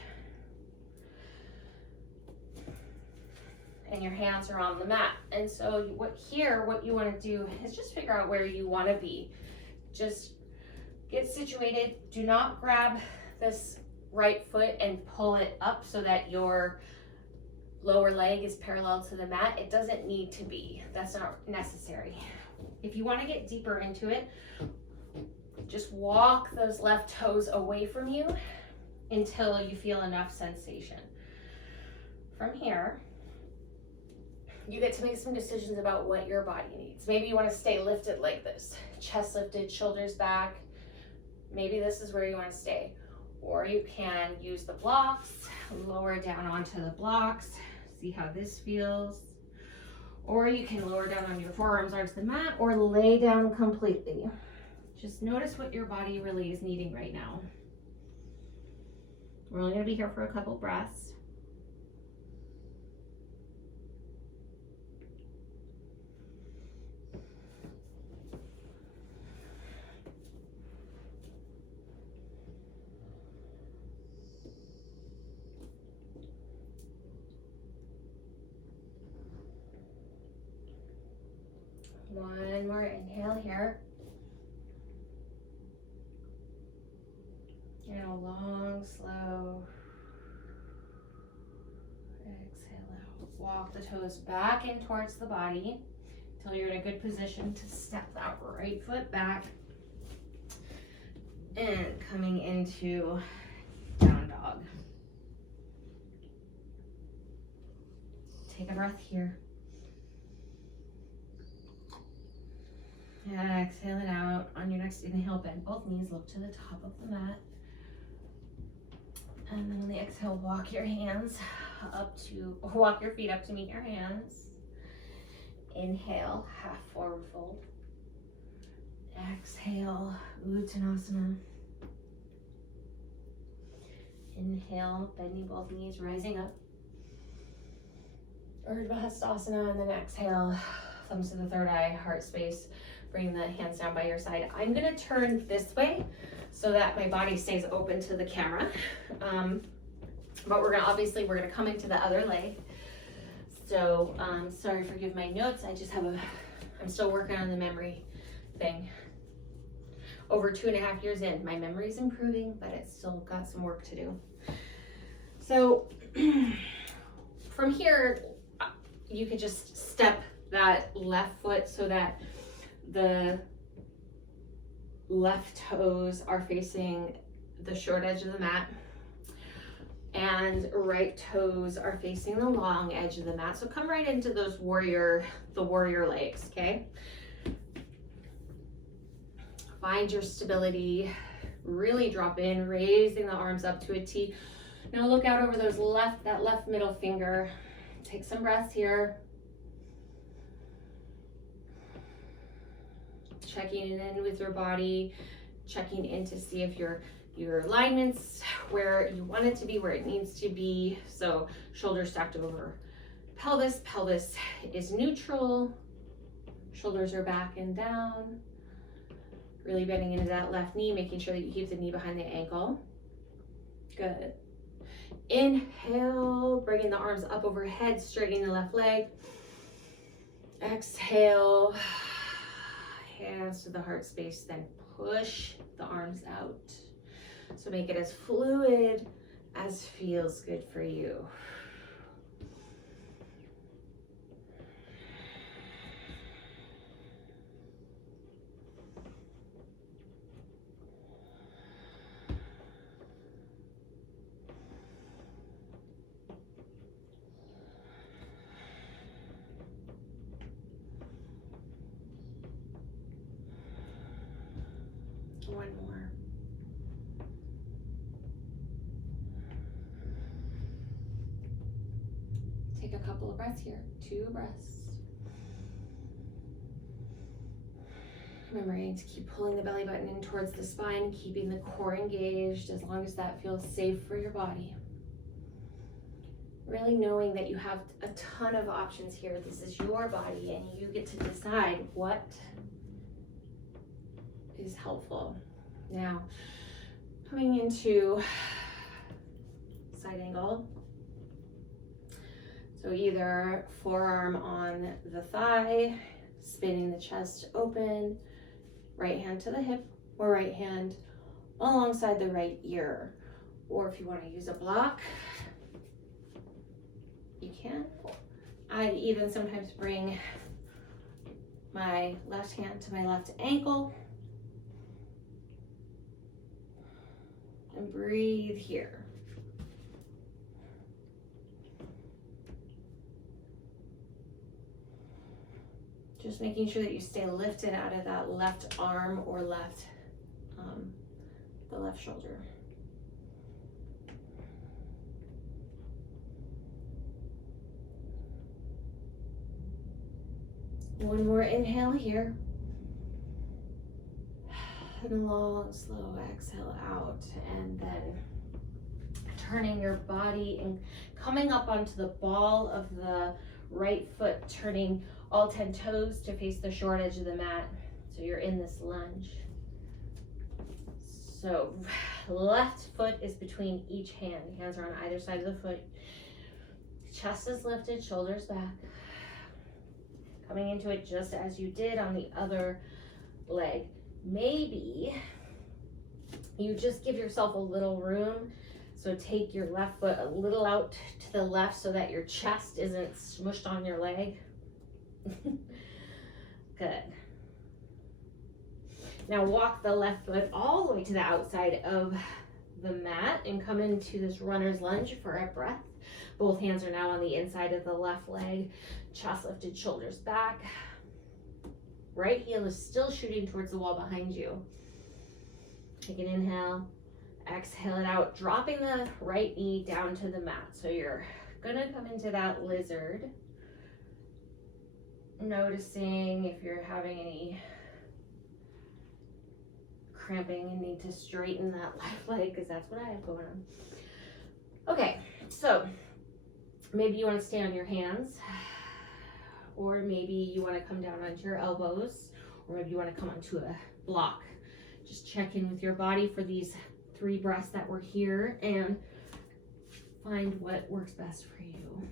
And your hands are on the mat. And so what you want to do is just figure out where you want to be. Just get situated. Do not grab this right foot and pull it up so that your lower leg is parallel to the mat. It doesn't need to be. That's not necessary. If you want to get deeper into it, just walk those left toes away from you until you feel enough sensation. From here, you get to make some decisions about what your body needs. Maybe you want to stay lifted like this, chest lifted, shoulders back. Maybe this is where you want to stay. Or you can use the blocks, lower down onto the blocks, see how this feels. Or you can lower down on your forearms onto the mat or lay down completely. Just notice what your body really is needing right now. We're only going to be here for a couple breaths. One more inhale here. And a long, slow exhale out. Walk the toes back in towards the body until you're in a good position to step that right foot back. And coming into down dog. Take a breath here. And exhale it out. On your next inhale, bend both knees, look to the top of the mat. And then on the exhale, walk your feet up to meet your hands. Inhale, half forward fold. Exhale, Uttanasana. Inhale, bending both knees, rising up. Shavasana, and then exhale, thumbs to the third eye, heart space. Bring the hands down by your side. I'm gonna turn this way so that my body stays open to the camera. But we're gonna come into the other leg. So sorry, forgive my notes. I'm still working on the memory thing. Over 2.5 years in, my memory's improving, but it's still got some work to do. So from here, you could just step that left foot so that the left toes are facing the short edge of the mat and right toes are facing the long edge of the mat. So come right into those warrior legs, okay? Find your stability, really drop in, raising the arms up to a T. Now look out over that left middle finger. Take some breaths here. Checking in with your body, checking in to see if you're your alignment's where you want it to be, where it needs to be. So shoulders stacked over pelvis. Pelvis is neutral. Shoulders are back and down. Really bending into that left knee, making sure that you keep the knee behind the ankle. Good. Inhale, bringing the arms up overhead, straightening the left leg. Exhale, hands to the heart space, then push the arms out. So make it as fluid as feels good for you. One more. Take a couple of breaths here. 2 breaths. Remembering to keep pulling the belly button in towards the spine, keeping the core engaged as long as that feels safe for your body. Really knowing that you have a ton of options here. This is your body and you get to decide what is helpful. Now, coming into side angle. So either forearm on the thigh, spinning the chest open, right hand to the hip, or right hand alongside the right ear. Or if you want to use a block, you can. I even sometimes bring my left hand to my left ankle and breathe here. Just making sure that you stay lifted out of that left arm or the left shoulder. One more inhale here. And a long, slow exhale out. And then turning your body and coming up onto the ball of the right foot, turning all 10 toes to face the short edge of the mat. So you're in this lunge. So left foot is between each hand. Hands are on either side of the foot. Chest is lifted, shoulders back. Coming into it just as you did on the other leg. Maybe you just give yourself a little room. So take your left foot a little out to the left so that your chest isn't smushed on your leg. Good. Now walk the left foot all the way to the outside of the mat and come into this runner's lunge for a breath. Both hands are now on the inside of the left leg. Chest lifted, shoulders back. Right heel is still shooting towards the wall behind you. Take an inhale. Exhale it out, dropping the right knee down to the mat. So you're gonna come into that lizard. Noticing if you're having any cramping and need to straighten that left leg, because that's what I have going on. Okay, so maybe you want to stay on your hands, or maybe you want to come down onto your elbows, or maybe you want to come onto a block. Just check in with your body for these 3 breaths that were here and find what works best for you.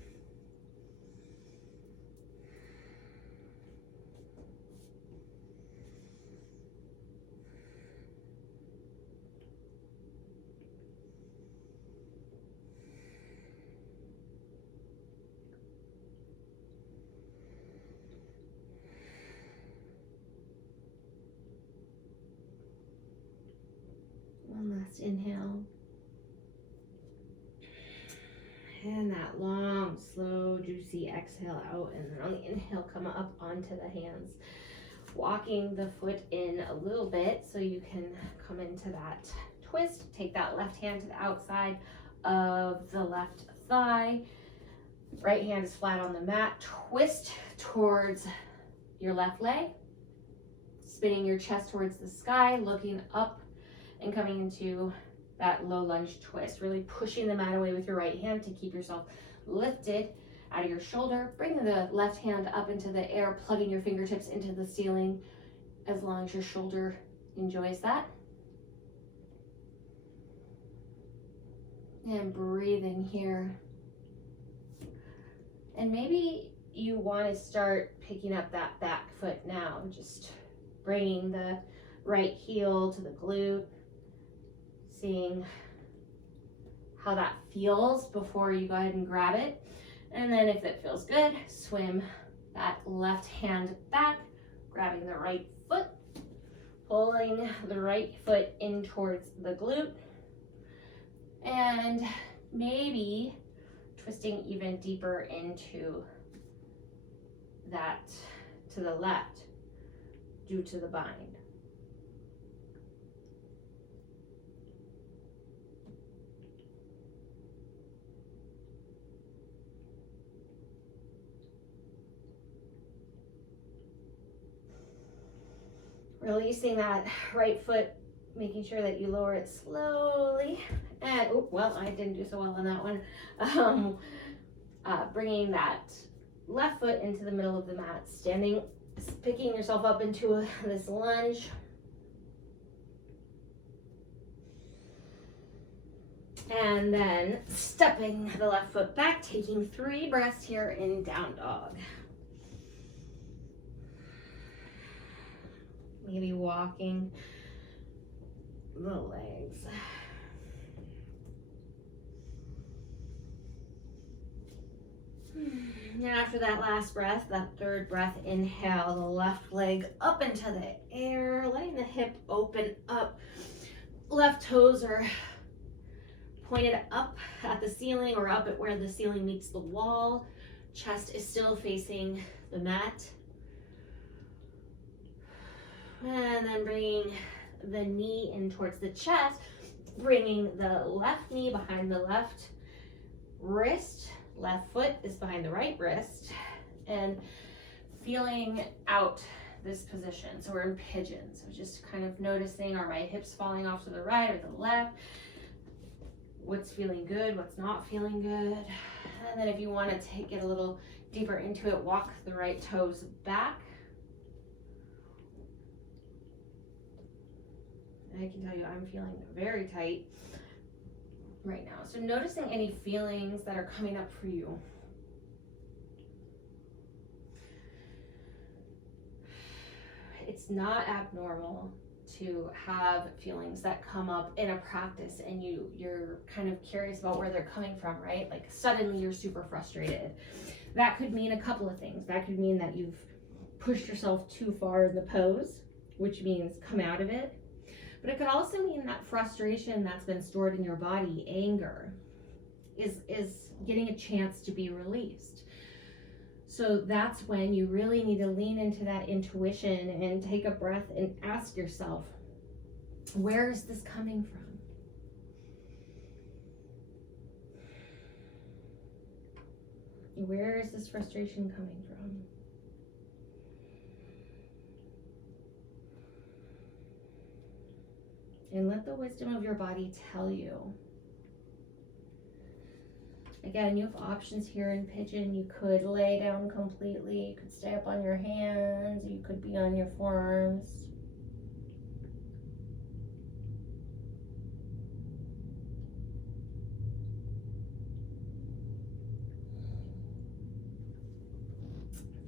One last inhale. And that long, slow, juicy exhale out. And then on the inhale, come up onto the hands. Walking the foot in a little bit so you can come into that twist. Take that left hand to the outside of the left thigh. Right hand is flat on the mat. Twist towards your left leg. Spinning your chest towards the sky, looking up and coming into that low lunge twist, really pushing the mat away with your right hand to keep yourself lifted out of your shoulder. Bring the left hand up into the air, plugging your fingertips into the ceiling as long as your shoulder enjoys that. And breathing here. And maybe you want to start picking up that back foot now, just bringing the right heel to the glute, seeing how that feels before you go ahead and grab it. And then if it feels good, swim that left hand back, grabbing the right foot, pulling the right foot in towards the glute, and maybe twisting even deeper into that to the left due to the bind. Releasing that right foot, making sure that you lower it slowly. And, oh, well, I didn't do so well on that one. Bringing that left foot into the middle of the mat, standing, picking yourself up into this lunge. And then stepping the left foot back, taking 3 breaths here in down dog. Maybe walking the legs. And after that last breath, that 3rd breath, inhale the left leg up into the air, letting the hip open up. Left toes are pointed up at the ceiling or up at where the ceiling meets the wall. Chest is still facing the mat. And then bringing the knee in towards the chest, bringing the left knee behind the left wrist, left foot is behind the right wrist, and feeling out this position. So we're in pigeon. So just kind of noticing, are my hips falling off to the right or the left? What's feeling good, what's not feeling good? And then if you want to take it a little deeper into it, walk the right toes back. I can tell you I'm feeling very tight right now. So noticing any feelings that are coming up for you. It's not abnormal to have feelings that come up in a practice and you're kind of curious about where they're coming from, right? Like suddenly you're super frustrated. That could mean a couple of things. That could mean that you've pushed yourself too far in the pose, which means come out of it. But it could also mean that frustration that's been stored in your body, anger, is getting a chance to be released. So that's when you really need to lean into that intuition and take a breath and ask yourself, where is this coming from? Where is this frustration coming from? And let the wisdom of your body tell you. Again, you have options here in pigeon. You could lay down completely. You could stay up on your hands. You could be on your forearms.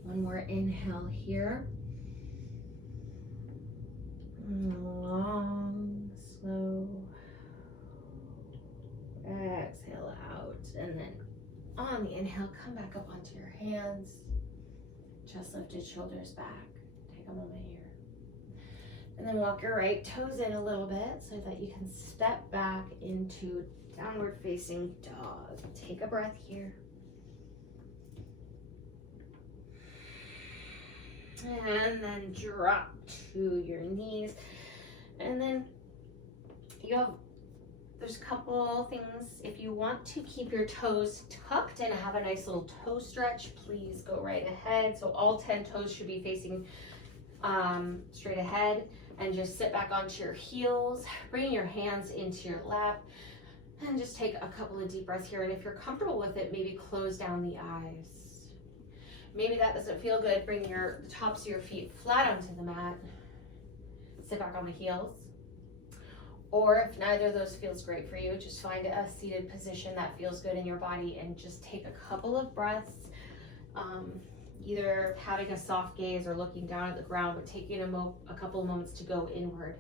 One more inhale here. Long, slow. Exhale out. And then on the inhale, come back up onto your hands. Chest lifted, shoulders back. Take a moment here. And then walk your right toes in a little bit so that you can step back into downward facing dog. Take a breath here. And then drop to your knees. And then there's a couple things. If you want to keep your toes tucked and have a nice little toe stretch, please go right ahead. So all 10 toes should be facing straight ahead. And just sit back onto your heels, bring your hands into your lap, and just take a couple of deep breaths here. And if you're comfortable with it, maybe close down the eyes. Maybe that doesn't feel good. Bring the tops of your feet flat onto the mat. Sit back on the heels. Or if neither of those feels great for you, just find a seated position that feels good in your body and just take a couple of breaths. Either having a soft gaze or looking down at the ground, but taking a couple of moments to go inward.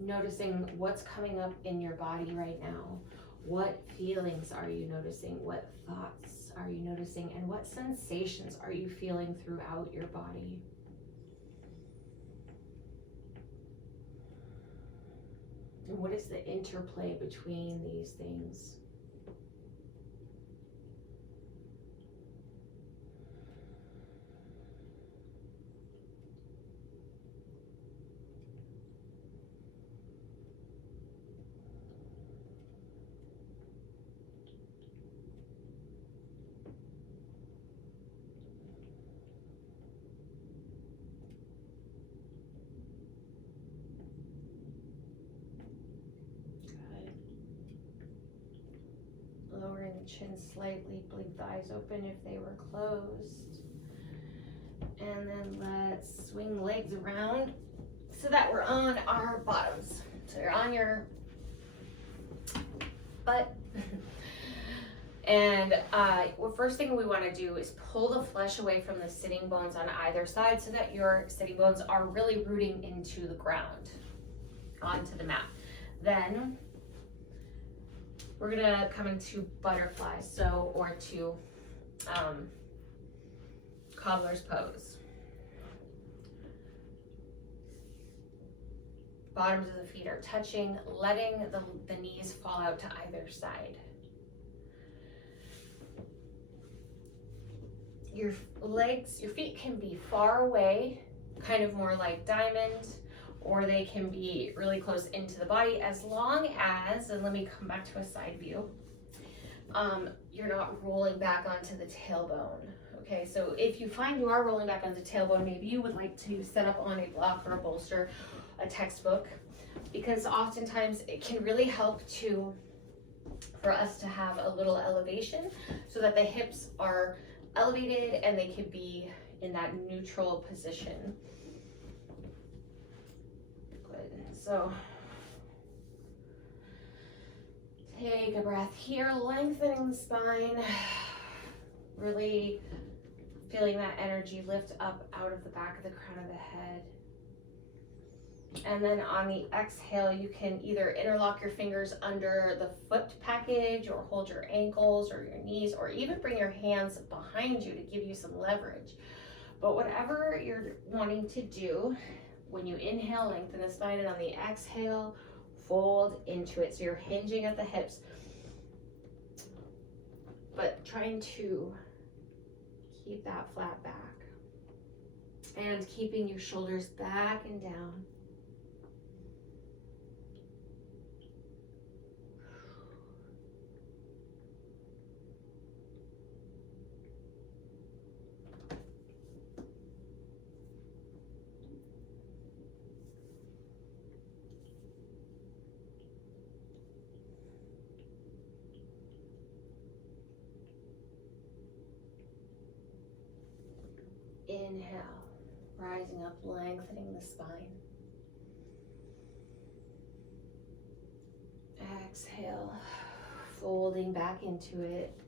Noticing what's coming up in your body right now. What feelings are you noticing? What thoughts are you noticing? And what sensations are you feeling throughout your body? And what is the interplay between these things? Lowering the chin slightly, blink the eyes open if they were closed. And then let's swing legs around so that we're on our bottoms. So you're on your butt. And the first thing we want to do is pull the flesh away from the sitting bones on either side so that your sitting bones are really rooting into the ground, onto the mat. Then we're gonna come into butterfly, or to cobbler's pose. Bottoms of the feet are touching, letting the knees fall out to either side. Your feet can be far away, kind of more like diamond, or they can be really close into the body, as long as, and let me come back to a side view, you're not rolling back onto the tailbone. Okay, so if you find you are rolling back onto the tailbone, maybe you would like to set up on a block or a bolster, a textbook, because oftentimes it can really help for us to have a little elevation so that the hips are elevated and they can be in that neutral position. So take a breath here, lengthening the spine, really feeling that energy lift up out of the back of the crown of the head. And then on the exhale, you can either interlock your fingers under the foot package or hold your ankles or your knees, or even bring your hands behind you to give you some leverage. But whatever you're wanting to do, when you inhale, lengthen the spine, and on the exhale, fold into it. So you're hinging at the hips, but trying to keep that flat back and keeping your shoulders back and down. Inhale, rising up, lengthening the spine. Exhale, folding back into it.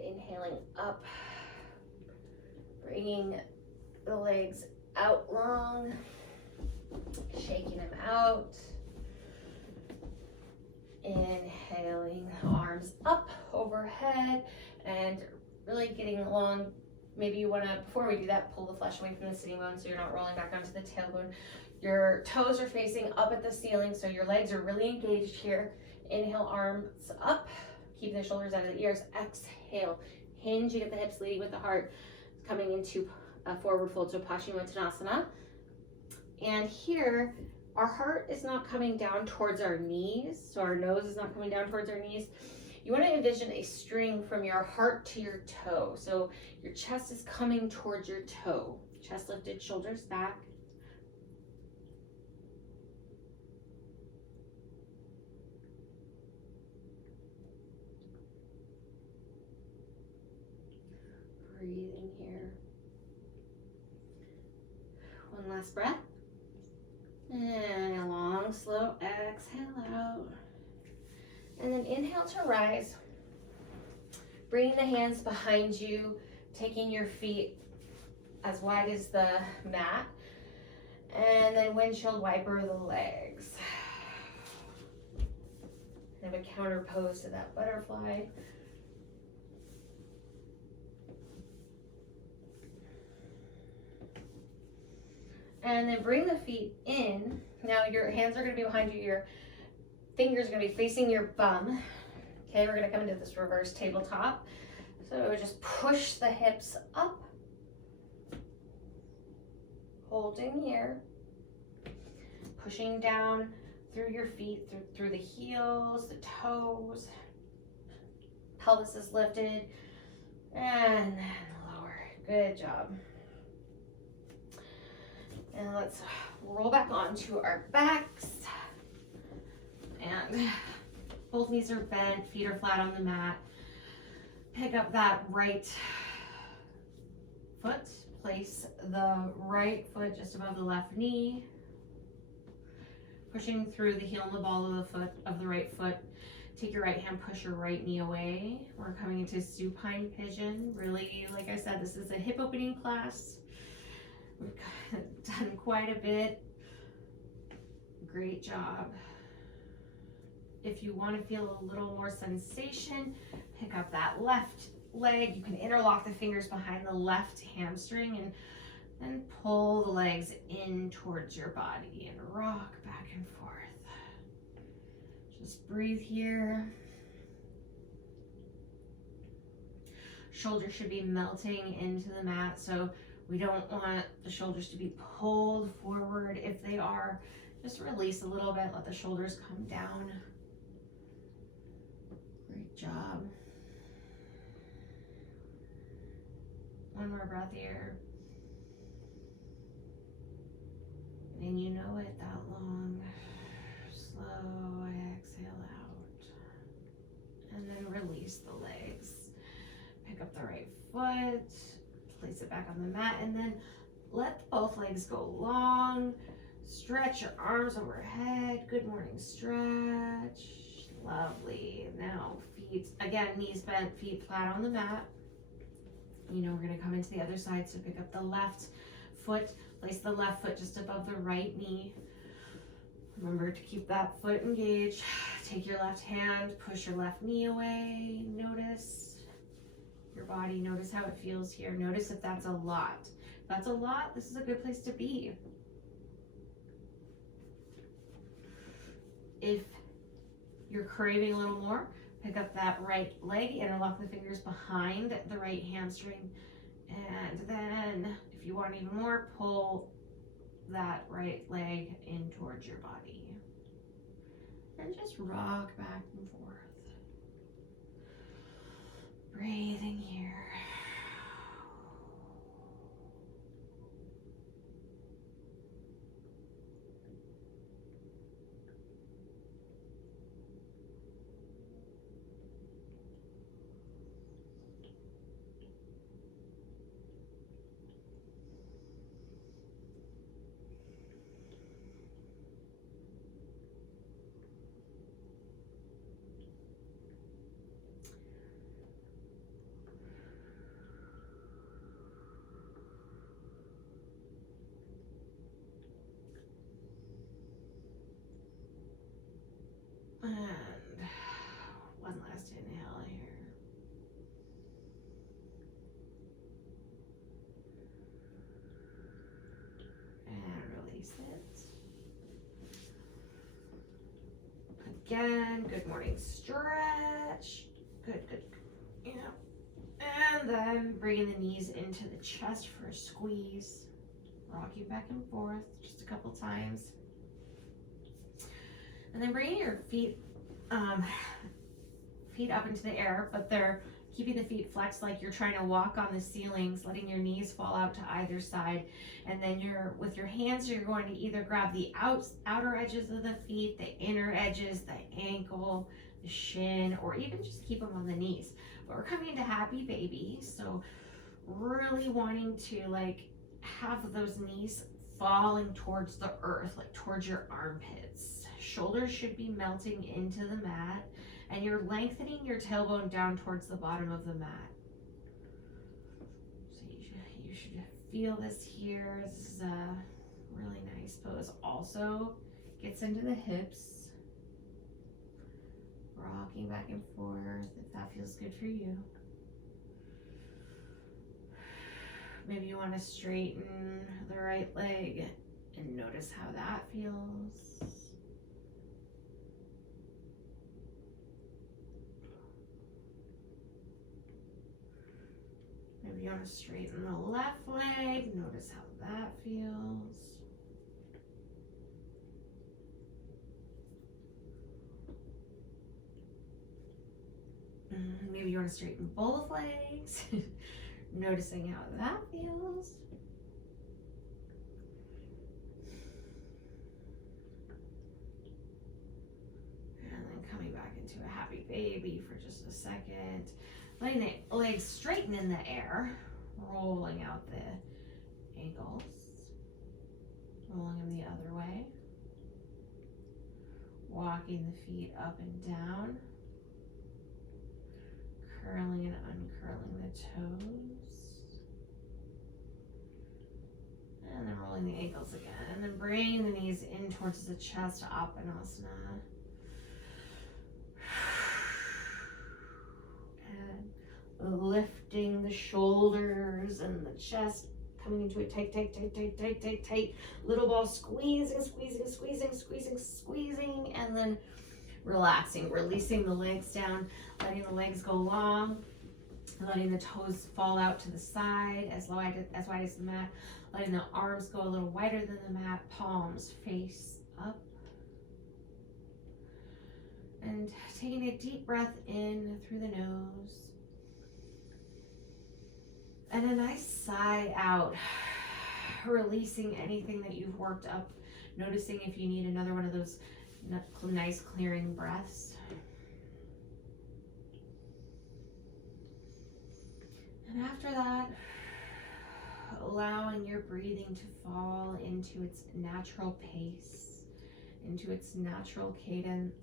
Inhaling up, bringing the legs out long, shaking them out. Inhaling, arms up overhead and really getting long. Maybe you want to, before we do that, pull the flesh away from the sitting bone so you're not rolling back onto the tailbone. Your toes are facing up at the ceiling, so your legs are really engaged here. Inhale, arms up. Keep the shoulders out of the ears. Exhale. Hinging at the hips, leading with the heart. Coming into a forward fold, so Uttanasana. And here, our heart is not coming down towards our knees, so our nose is not coming down towards our knees. You want to envision a string from your heart to your toe. So your chest is coming towards your toe. Chest lifted, shoulders back. Breathing here. One last breath. And a long, slow exhale out. And then inhale to rise. Bringing the hands behind you, taking your feet as wide as the mat. And then windshield wiper the legs. Have a counter pose to that butterfly. And then bring the feet in. Now your hands are going to be behind you. Your fingers are going to be facing your bum. Okay, we're going to come into this reverse tabletop. So just push the hips up. Holding here. Pushing down through your feet, through the heels, the toes. Pelvis is lifted. And then lower. Good job. And let's roll back onto our backs. And both knees are bent, feet are flat on the mat. Pick up that right foot. Place the right foot just above the left knee. Pushing through the heel and the ball of the foot of the right foot. Take your right hand, push your right knee away. We're coming into Supine Pigeon. Really, like I said, this is a hip opening class. We've done quite a bit. Great job. If you want to feel a little more sensation, pick up that left leg. You can interlock the fingers behind the left hamstring and then pull the legs in towards your body and rock back and forth. Just breathe here. Shoulders should be melting into the mat, so we don't want the shoulders to be pulled forward. If they are, just release a little bit, let the shoulders come down. Great job. One more breath here. And you know it, that long, slow exhale out. And then release the legs. Pick up the right foot, place it back on the mat, and then let both legs go long. Stretch your arms overhead. Good morning stretch. Lovely. Now feet, again, knees bent, feet flat on the mat. You know we're going to come into the other side, so pick up the left foot. Place the left foot just above the right knee. Remember to keep that foot engaged. Take your left hand, push your left knee away. Notice your body, notice how it feels here. Notice if that's a lot. If that's a lot, this is a good place to be. If you're craving a little more, pick up that right leg, interlock the fingers behind the right hamstring, and then if you want even more, pull that right leg in towards your body. And just rock back and forth. Breathing here. And one last inhale here. And release it. Again, good morning stretch. Good, good. Yeah. And then bringing the knees into the chest for a squeeze. Rocking back and forth just a couple times. And then bringing your feet up into the air, but they're keeping the feet flexed like you're trying to walk on the ceilings, letting your knees fall out to either side. And then with your hands, you're going to either grab the outer edges of the feet, the inner edges, the ankle, the shin, or even just keep them on the knees. But we're coming into happy baby, so really wanting to like have those knees falling towards the earth, like towards your armpits. Shoulders should be melting into the mat, and you're lengthening your tailbone down towards the bottom of the mat. So you should feel this here. This is a really nice pose. Also gets into the hips, rocking back and forth if that feels good for you. Maybe you want to straighten the right leg and notice how that feels. Maybe you want to straighten the left leg, notice how that feels. Maybe you want to straighten both legs. Noticing how that feels. And then coming back into a happy baby for just a second. Letting the legs straighten in the air. Rolling out the ankles. Rolling them the other way. Walking the feet up and down. Curling and uncurling the toes. And then rolling the ankles again. And then bringing the knees in towards the chest, Uttanasana. And lifting the shoulders and the chest, coming into a tight little ball, squeezing, and then relaxing, releasing the legs down, letting the legs go long, letting the toes fall out to the side as wide as the mat, letting the arms go a little wider than the mat, palms face up. And taking a deep breath in through the nose. And a nice sigh out, releasing anything that you've worked up, noticing if you need another one of those nice clearing breaths. And after that, allowing your breathing to fall into its natural pace, into its natural cadence.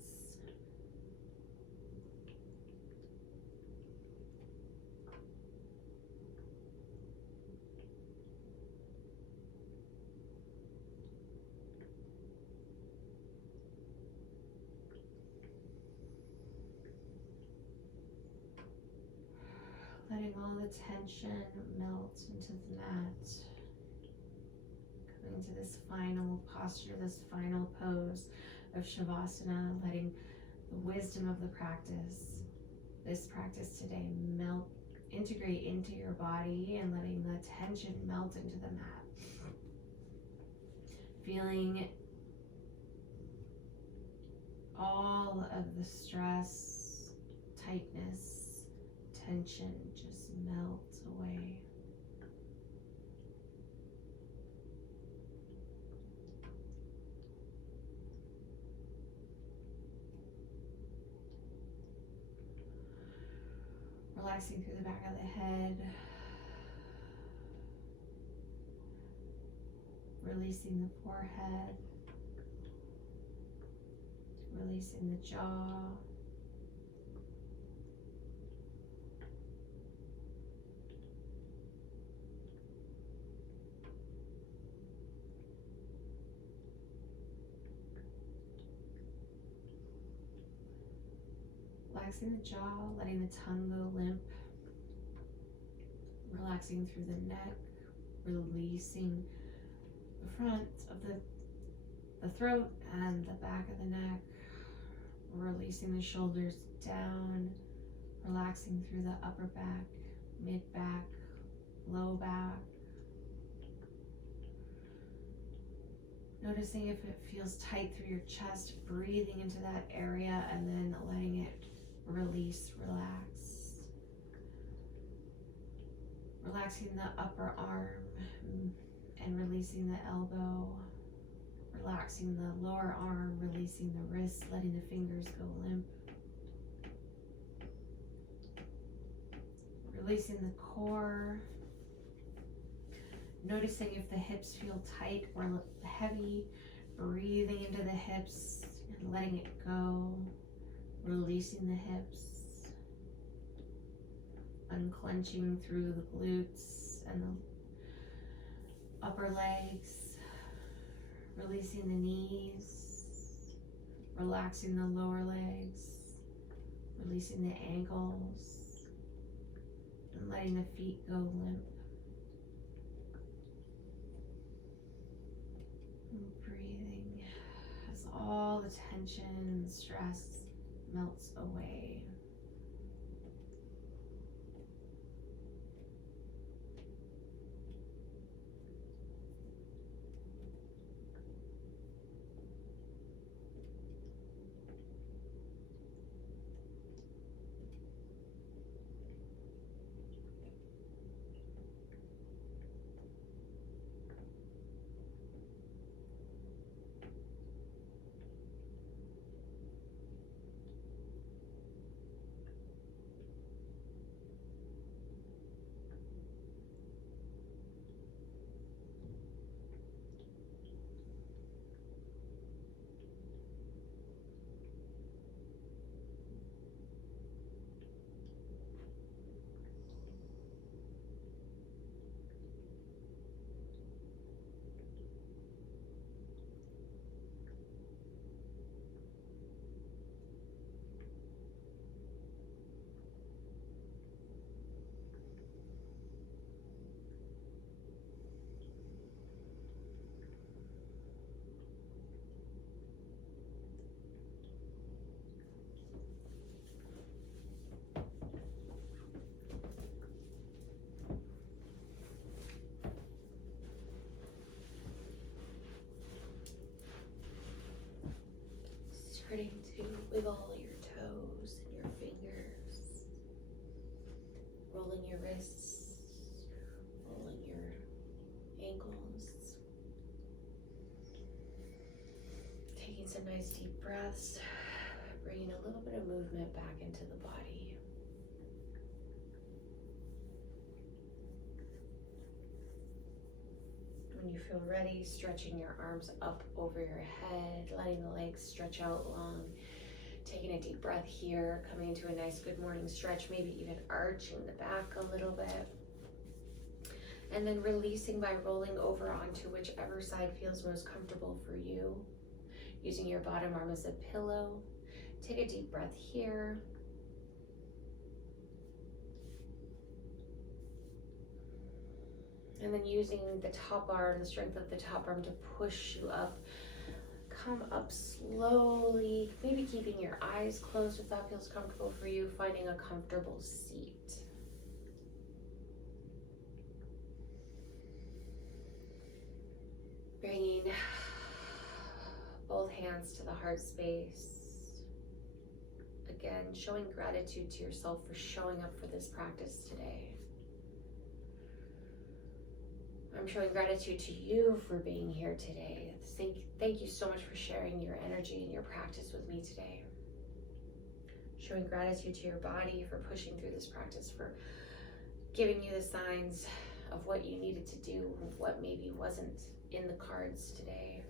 Letting all the tension melt into the mat. Coming to this final posture, this final pose of Shavasana, letting the wisdom of the practice, this practice today, integrate into your body and letting the tension melt into the mat. Feeling all of the stress, tightness, tension just melt away. Relaxing through the back of the head. Releasing the forehead. Releasing the jaw. Relaxing the jaw, letting the tongue go limp. Relaxing through the neck, releasing the front of the throat and the back of the neck. Releasing the shoulders down, Relaxing through the upper back, mid back, low back. Noticing if it feels tight through your chest, breathing into that area and then letting it release, relax. Relaxing the upper arm and releasing the elbow. Relaxing the lower arm, releasing the wrist, letting the fingers go limp. Releasing the core. Noticing if the hips feel tight or heavy. Breathing into the hips and letting it go. Releasing the hips. Unclenching through the glutes and the upper legs. Releasing the knees. Relaxing the lower legs. Releasing the ankles. And letting the feet go limp. And breathing as all the tension and stress melts away. Starting to wiggle your toes and your fingers, rolling your wrists, rolling your ankles, taking some nice deep breaths, bringing a little bit of movement back into the body. When you feel ready, stretching your arms up over your head, letting the legs stretch out long, taking a deep breath here, coming into a nice good morning stretch, maybe even arching the back a little bit. And then releasing by rolling over onto whichever side feels most comfortable for you, using your bottom arm as a pillow. Take a deep breath here. And then using the top arm, the strength of the top arm to push you up. Come up slowly, maybe keeping your eyes closed if that feels comfortable for you, finding a comfortable seat. Bringing both hands to the heart space. Again, showing gratitude to yourself for showing up for this practice today. I'm showing gratitude to you for being here today. Thank you so much for sharing your energy and your practice with me today. Showing gratitude to your body for pushing through this practice, for giving you the signs of what you needed to do, what maybe wasn't in the cards today.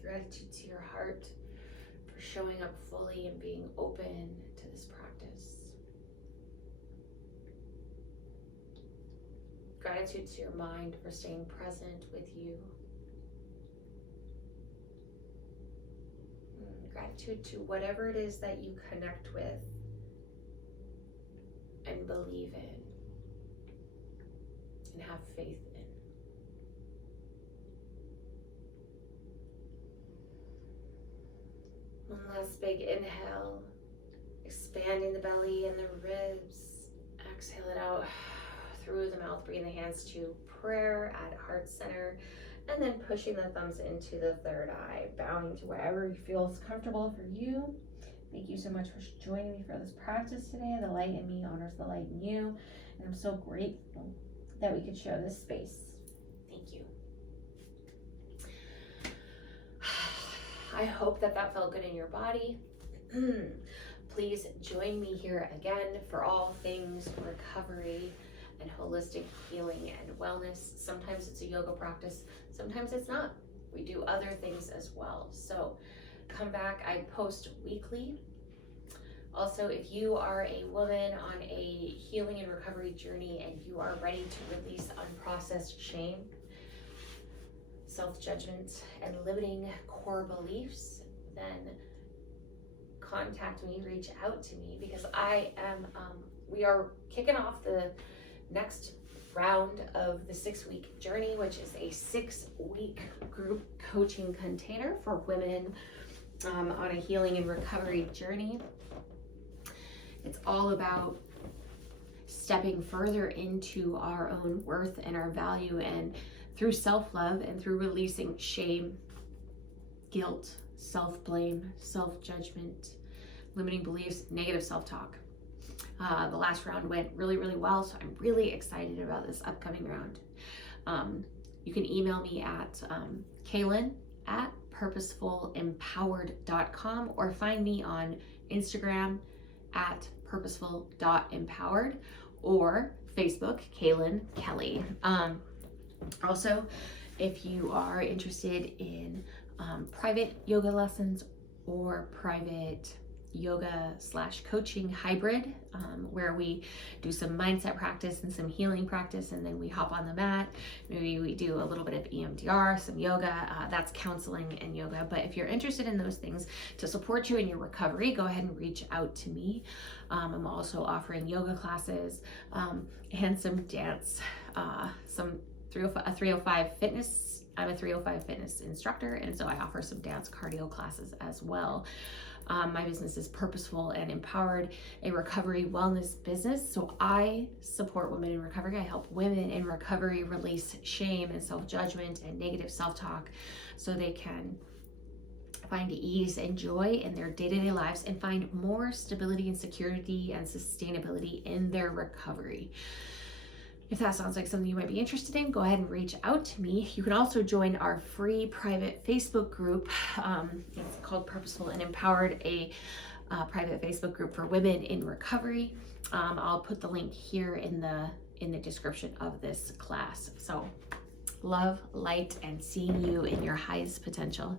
Gratitude to your heart for showing up fully and being open to this practice. Gratitude to your mind for staying present with you. Gratitude to whatever it is that you connect with and believe in and have faith in. One last big inhale, expanding the belly and the ribs. Exhale it out through the mouth. Bring the hands to prayer at heart center, and then pushing the thumbs into the third eye, bowing to wherever feels comfortable for you. Thank you so much for joining me for this practice today. The light in me honors the light in you, and I'm so grateful that we could share this space. Thank you. I hope that felt good in your body. Please join me here again for all things recovery and holistic healing and wellness. Sometimes it's a yoga practice, sometimes it's not. We do other things as well. So come back. I post weekly. Also, if you are a woman on a healing and recovery journey and you are ready to release unprocessed shame, self-judgment, and limiting core beliefs, then contact me, reach out to me, because I am, we are kicking off the next round of the 6-week journey, which is a 6-week group coaching container for women on a healing and recovery journey. It's all about stepping further into our own worth and our value, and through self-love and through releasing shame, guilt, self-blame, self-judgment, limiting beliefs, negative self-talk. The last round went really, really well, so I'm really excited about this upcoming round. You can email me at kaylin@purposefulempowered.com, or find me on Instagram at purposeful.empowered, or Facebook, Kaylin Kelly. Also, if you are interested in private yoga lessons or private yoga / coaching hybrid, where we do some mindset practice and some healing practice, and then we hop on the mat. Maybe we do a little bit of EMDR, some yoga. That's counseling and yoga. But if you're interested in those things to support you in your recovery, go ahead and reach out to me. I'm also offering yoga classes and some dance, some 305 fitness. I'm a 305 fitness instructor, and so I offer some dance cardio classes as well. My business is Purposeful and Empowered, a recovery wellness business. So I support women in recovery. I help women in recovery release shame and self-judgment and negative self-talk, so they can find ease and joy in their day-to-day lives and find more stability and security and sustainability in their recovery. If that sounds like something you might be interested in, go ahead and reach out to me. You can also join our free private Facebook group. It's called Purposeful and Empowered, a private Facebook group for women in recovery. I'll put the link here in the description of this class. So love, light, and seeing you in your highest potential.